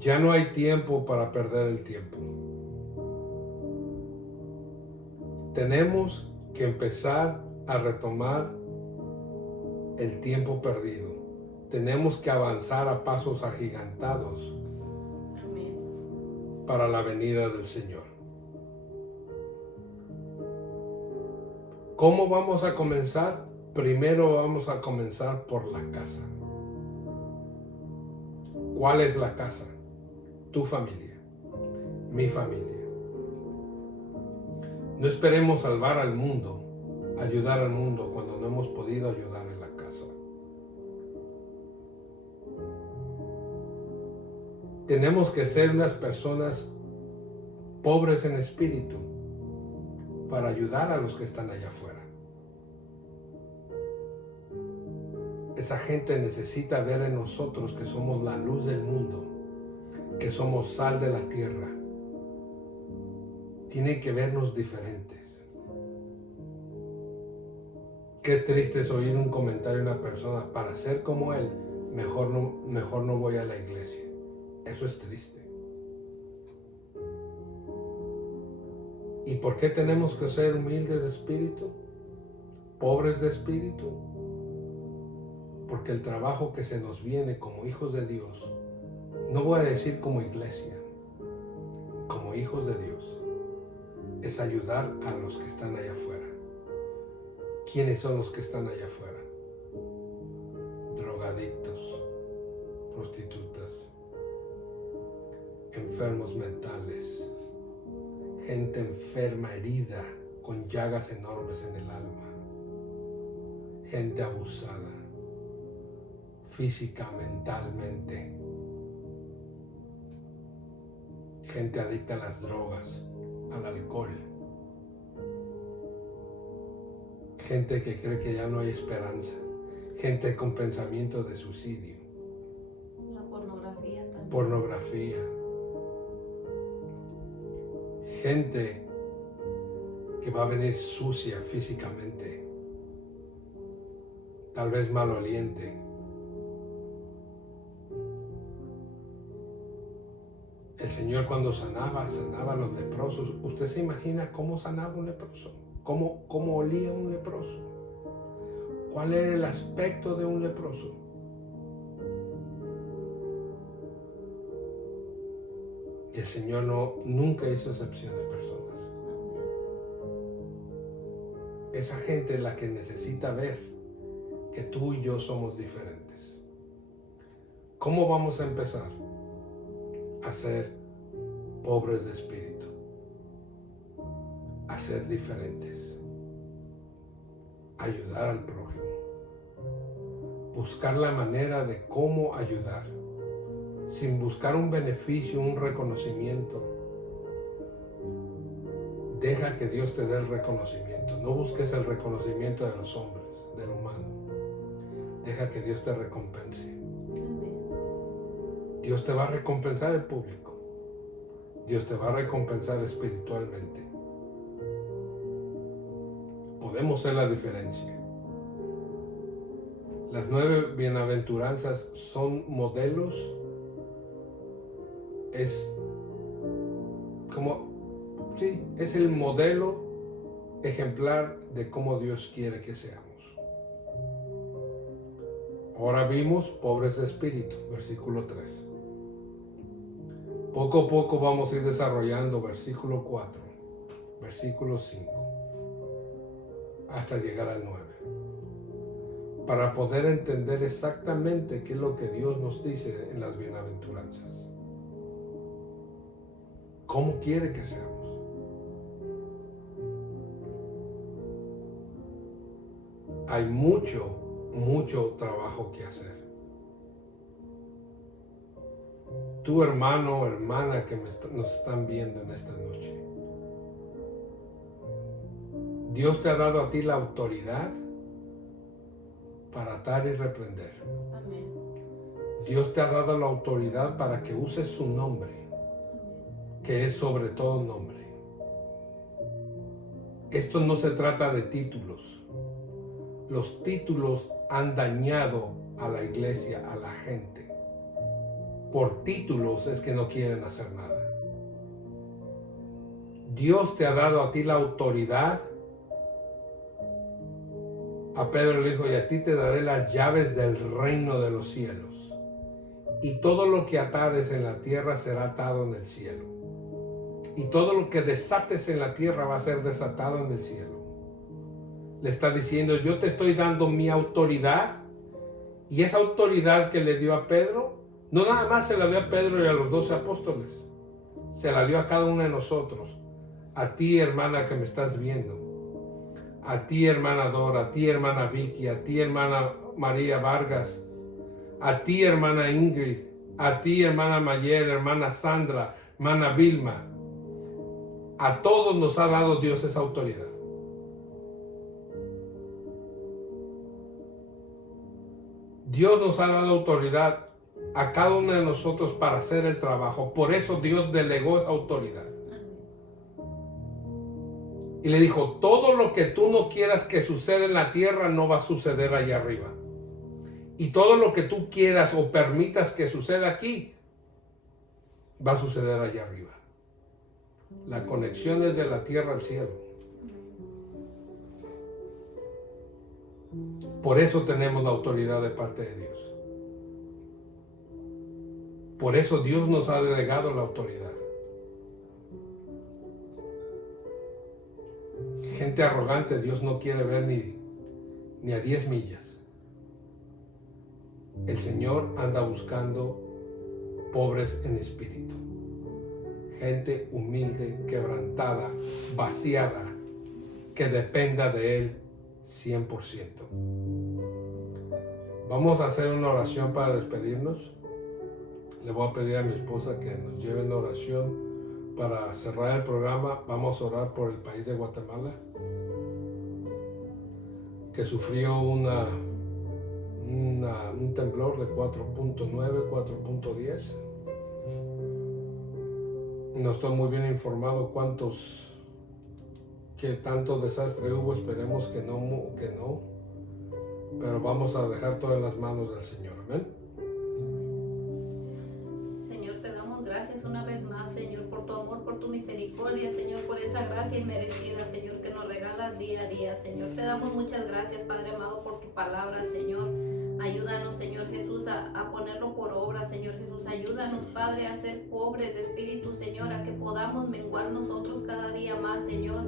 Ya no hay tiempo para perder el tiempo. Tenemos que empezar a retomar el tiempo perdido. Tenemos que avanzar a pasos agigantados para la venida del Señor. ¿Cómo vamos a comenzar? Primero vamos a comenzar por la casa. ¿Cuál es la casa? Tu familia, mi familia. No esperemos salvar al mundo, ayudar al mundo cuando no hemos podido ayudar en la casa. Tenemos que ser unas personas pobres en espíritu para ayudar a los que están allá afuera. Esa gente necesita ver en nosotros que somos la luz del mundo, que somos sal de la tierra. Tienen que vernos diferentes. Qué triste es oír un comentario de una persona, para ser como él, mejor no voy a la iglesia. Eso es triste. ¿Y por qué tenemos que ser humildes de espíritu? Pobres de espíritu. Porque el trabajo que se nos viene como hijos de Dios, no voy a decir como iglesia, como hijos de Dios, es ayudar a los que están allá afuera. ¿Quiénes son los que están allá afuera? Drogadictos, prostitutas, enfermos mentales, gente enferma, herida, con llagas enormes en el alma, gente abusada, física, mentalmente, gente adicta a las drogas, al alcohol, gente que cree que ya no hay esperanza, gente con pensamiento de suicidio, La pornografía también. pornografía, gente que va a venir sucia físicamente, tal vez maloliente. El Señor cuando sanaba a los leprosos. ¿Usted se imagina cómo sanaba un leproso? ¿Cómo olía un leproso? ¿Cuál era el aspecto de un leproso? Y el Señor nunca hizo excepción de personas. Esa gente es la que necesita ver que tú y yo somos diferentes. ¿Cómo vamos a empezar? A ser pobres de espíritu, a ser diferentes, ayudar al prójimo, buscar la manera de cómo ayudar, sin buscar un beneficio, un reconocimiento. Deja que Dios te dé el reconocimiento, no busques el reconocimiento de los hombres, del humano. Deja que Dios te recompense. Dios te va a recompensar el público. Dios te va a recompensar espiritualmente. Podemos ser la diferencia. Las 9 bienaventuranzas son modelos. Es el modelo ejemplar de cómo Dios quiere que seamos. Ahora vimos pobres de espíritu, versículo 3. Poco a poco vamos a ir desarrollando versículo 4, versículo 5, hasta llegar al 9. Para poder entender exactamente qué es lo que Dios nos dice en las bienaventuranzas. ¿Cómo quiere que seamos? Hay mucho trabajo que hacer. Tu hermano o hermana que nos están viendo en esta noche. Dios te ha dado a ti la autoridad para atar y reprender. Amén. Dios te ha dado la autoridad para que uses su nombre, que es sobre todo nombre. Esto no se trata de títulos. Los títulos han dañado a la iglesia, a la gente. Por títulos es que no quieren hacer nada. Dios te ha dado a ti la autoridad. A Pedro le dijo, y a ti te daré las llaves del reino de los cielos. Y todo lo que atares en la tierra será atado en el cielo. Y todo lo que desates en la tierra va a ser desatado en el cielo. Le está diciendo, yo te estoy dando mi autoridad. Y esa autoridad que le dio a Pedro, no nada más se la dio a Pedro y a los 12 apóstoles. Se la dio a cada uno de nosotros. A ti, hermana, que me estás viendo. A ti, hermana Dora. A ti, hermana Vicky. A ti, hermana María Vargas. A ti, hermana Ingrid. A ti, hermana Mayer. Hermana Sandra. Hermana Vilma. A todos nos ha dado Dios esa autoridad. Dios nos ha dado autoridad a cada uno de nosotros para hacer el trabajo. Por eso Dios delegó esa autoridad. Y le dijo, todo lo que tú no quieras que suceda en la tierra no va a suceder allá arriba. Y todo lo que tú quieras o permitas que suceda aquí, va a suceder allá arriba. La conexión es de la tierra al cielo. Por eso tenemos la autoridad de parte de Dios. Por eso Dios nos ha delegado la autoridad. Gente arrogante, Dios no quiere ver ni a 10 millas. El Señor anda buscando pobres en espíritu. Gente humilde, quebrantada, vaciada, que dependa de Él 100%. Vamos a hacer una oración para despedirnos. Le voy a pedir a mi esposa que nos lleve en oración para cerrar el programa. Vamos a orar por el país de Guatemala, que sufrió un temblor de 4.9, 4.10. No estoy muy bien informado qué tanto desastre hubo. Esperemos que no. Pero vamos a dejar todo en las manos del Señor. Amén. Señor, te damos gracias una vez más, Señor, por tu amor, por tu misericordia, Señor, por esa gracia inmerecida, Señor, que nos regalas día a día, Señor. Te damos muchas gracias, Padre amado, por tu palabra, Señor. Ayúdanos, Señor Jesús, a ponerlo por obra, Señor Jesús. Ayúdanos, Padre, a ser pobres de espíritu, Señor, a que podamos menguar nosotros cada día más, Señor,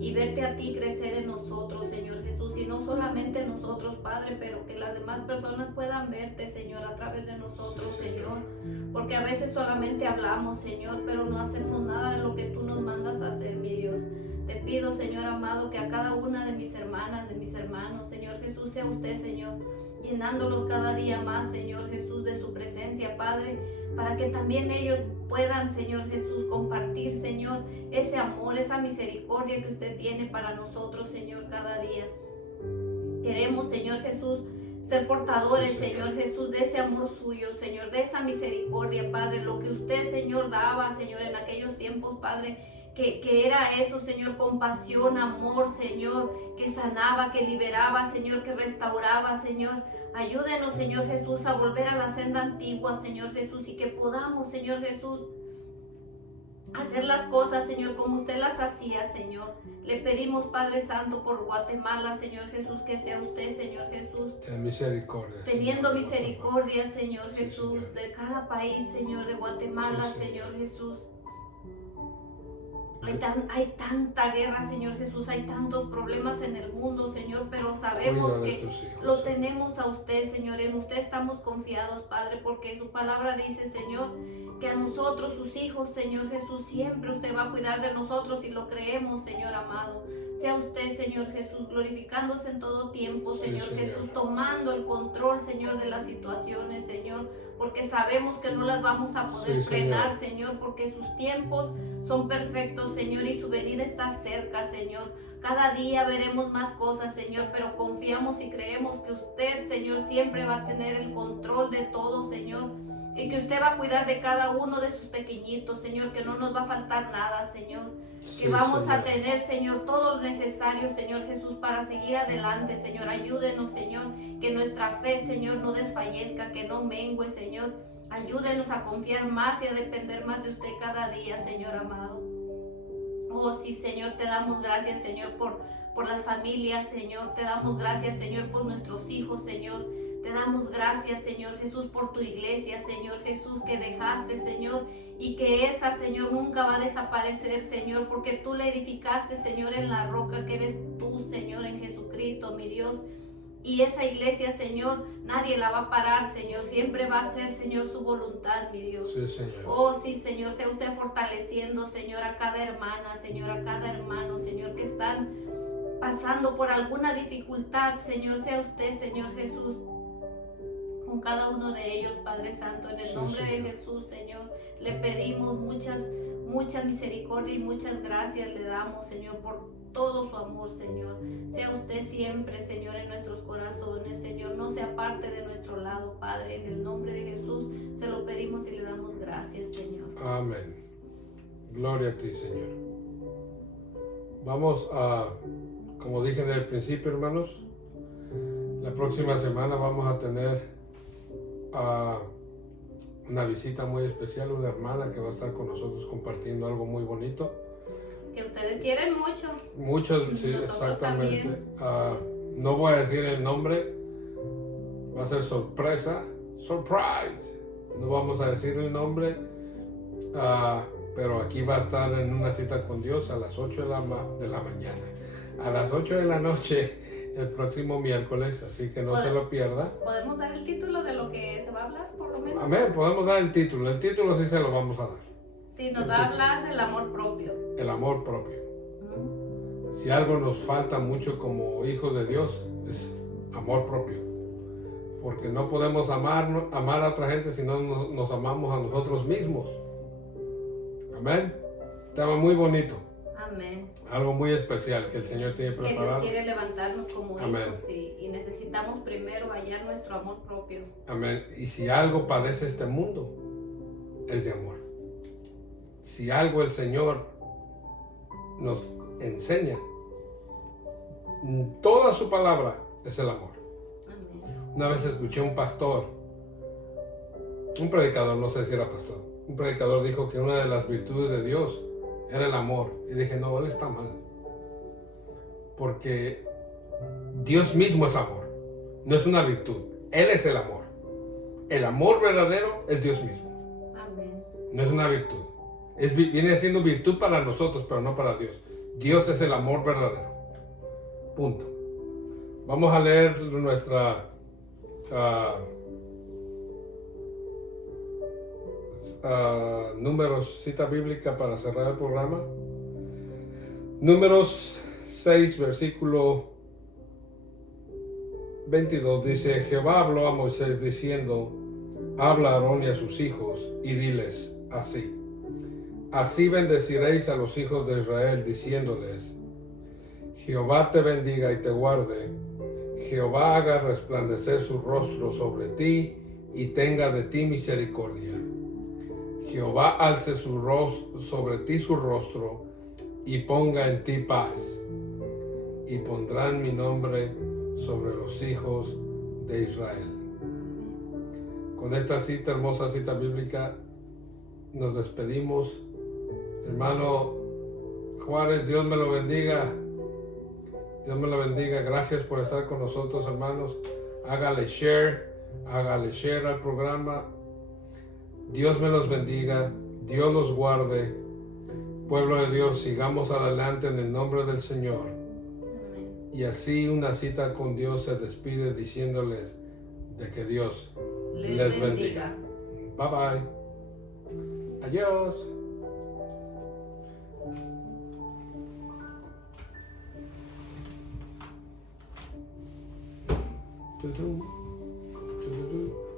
y verte a ti crecer en nosotros, Señor Jesús. Y no solamente nosotros, Padre, pero que las demás personas puedan verte, Señor, a través de nosotros, Señor. Porque a veces solamente hablamos, Señor, pero no hacemos nada de lo que tú nos mandas a hacer, mi Dios. Te pido, Señor amado, que a cada una de mis hermanas, de mis hermanos, Señor Jesús, sea usted, Señor, llenándolos cada día más, Señor Jesús, de su presencia, Padre, para que también ellos puedan, Señor Jesús, compartir, Señor, ese amor, esa misericordia que usted tiene para nosotros, Señor, cada día. Queremos, Señor Jesús, ser portadores, Señor Jesús, de ese amor suyo, Señor, de esa misericordia, Padre, lo que usted, Señor, daba, Señor, en aquellos tiempos, Padre, que era eso, Señor, compasión, amor, Señor, que sanaba, que liberaba, Señor, que restauraba, Señor. Ayúdenos, Señor Jesús, a volver a la senda antigua, Señor Jesús, y que podamos, Señor Jesús, hacer las cosas, Señor, como usted las hacía, Señor. Le pedimos, Padre Santo, por Guatemala, Señor Jesús, que sea usted, Señor Jesús, Ten misericordia, teniendo Señor. misericordia, Señor Sí, Jesús, Señor. de cada país, Señor, de Guatemala, Sí, Señor Jesús. Hay tanta guerra, Señor Jesús, hay tantos problemas en el mundo, Señor, pero sabemos Cuida de que tus hijos, lo Señor. tenemos a usted, Señor, en usted estamos confiados, Padre, porque su palabra dice, Señor, que a nosotros, sus hijos, Señor Jesús, siempre usted va a cuidar de nosotros y lo creemos, Señor amado. Sea usted, Señor Jesús, glorificándose en todo tiempo, Sí, Señor Señor. Jesús, tomando el control, Señor, de las situaciones, Señor, porque sabemos que no las vamos a poder Sí, frenar, Señor, porque sus tiempos son perfectos, Señor, y su venida está cerca, Señor. Cada día veremos más cosas, Señor, pero confiamos y creemos que usted, Señor, siempre va a tener el control de todo, Señor, y que usted va a cuidar de cada uno de sus pequeñitos, Señor, que no nos va a faltar nada, Señor. Sí, Que vamos Señor. a tener, Señor, todo lo necesario, Señor Jesús, para seguir adelante, Señor. Ayúdenos, Señor, que nuestra fe, Señor, no desfallezca, que no mengue, Señor. Ayúdenos a confiar más y a depender más de usted cada día, Señor amado. Oh, sí, Señor, te damos gracias, Señor, por las familias, Señor. Te damos gracias, Señor, por nuestros hijos, Señor. Te damos gracias, Señor Jesús, por tu iglesia, Señor Jesús, que dejaste, Señor, y que esa, Señor, nunca va a desaparecer, Señor, porque tú la edificaste, Señor, en la roca que eres tú, Señor, en Jesucristo, mi Dios. Y esa iglesia, Señor, nadie la va a parar, Señor. Siempre va a ser, Señor, su voluntad, mi Dios. Sí, Señor. Oh, sí, Señor, sea usted fortaleciendo, Señor, a cada hermana, Señor, a cada hermano, Señor, que están pasando por alguna dificultad, Señor. Sea usted, Señor Jesús, con cada uno de ellos, Padre Santo. En el Sí, nombre Señor. de Jesús, Señor, le pedimos mucha misericordia y muchas gracias le damos, Señor, por todo su amor, Señor. Sea usted siempre, Señor, en nuestros corazones, Señor. No se aparte de nuestro lado, Padre. En el nombre de Jesús se lo pedimos y le damos gracias, Señor. Amén. Gloria a ti, Señor. Vamos a, como dije en el principio, hermanos, la próxima semana vamos a tener una visita muy especial, una hermana que va a estar con nosotros compartiendo algo muy bonito. Que ustedes quieren mucho. Muchos, sí, Nosotros exactamente. también. No voy a decir el nombre, va a ser sorpresa, surprise. No vamos a decir el nombre, pero aquí va a estar en una cita con Dios a las 8 de la mañana, a las 8 de la noche el próximo miércoles, así que no se lo pierda. ¿Podemos dar el título de lo que se va a hablar, por lo menos? Amén, podemos dar el título sí se lo vamos a dar. Sí, nos El va a título. hablar del amor propio. El amor propio. Ujú. Si algo nos falta mucho como hijos de Dios es amor propio, porque no podemos amar a otra gente si no nos amamos a nosotros mismos. Amén. Tema muy bonito, Amén. algo muy especial que el Señor tiene Que Dios preparado. quiere levantarnos como Amén. hijos y necesitamos primero hallar nuestro amor propio. Amén. Y si algo padece este mundo, es de amor. Si algo el Señor nos enseña, toda su palabra es el amor. Amén. Una vez escuché un pastor, un predicador, no sé si era pastor, un predicador dijo que una de las virtudes de Dios era el amor. Y dije, no, él está mal. Porque Dios mismo es amor, no es una virtud. Él es el amor. El amor verdadero es Dios mismo, Amén. no es una virtud. Viene siendo virtud para nosotros, pero no para Dios. Dios es el amor verdadero. Punto. Vamos a leer nuestra números, cita bíblica para cerrar el programa. Números 6, versículo 22 dice: Jehová habló a Moisés diciendo: habla a Aarón y a sus hijos y diles así: así bendeciréis a los hijos de Israel, diciéndoles: Jehová te bendiga y te guarde. Jehová haga resplandecer su rostro sobre ti y tenga de ti misericordia. Jehová alce sobre ti su rostro y ponga en ti paz. Y pondrán mi nombre sobre los hijos de Israel. Con esta cita, hermosa cita bíblica, nos despedimos Hermano Juárez, Dios me lo bendiga. Dios me lo bendiga. Gracias por estar con nosotros, hermanos. Hágale share al programa. Dios me los bendiga. Dios los guarde. Pueblo de Dios, sigamos adelante en el nombre del Señor. Y así una cita con Dios se despide diciéndoles de que Dios les bendiga. Bye bye. Adiós. Do-do. Do-do-do.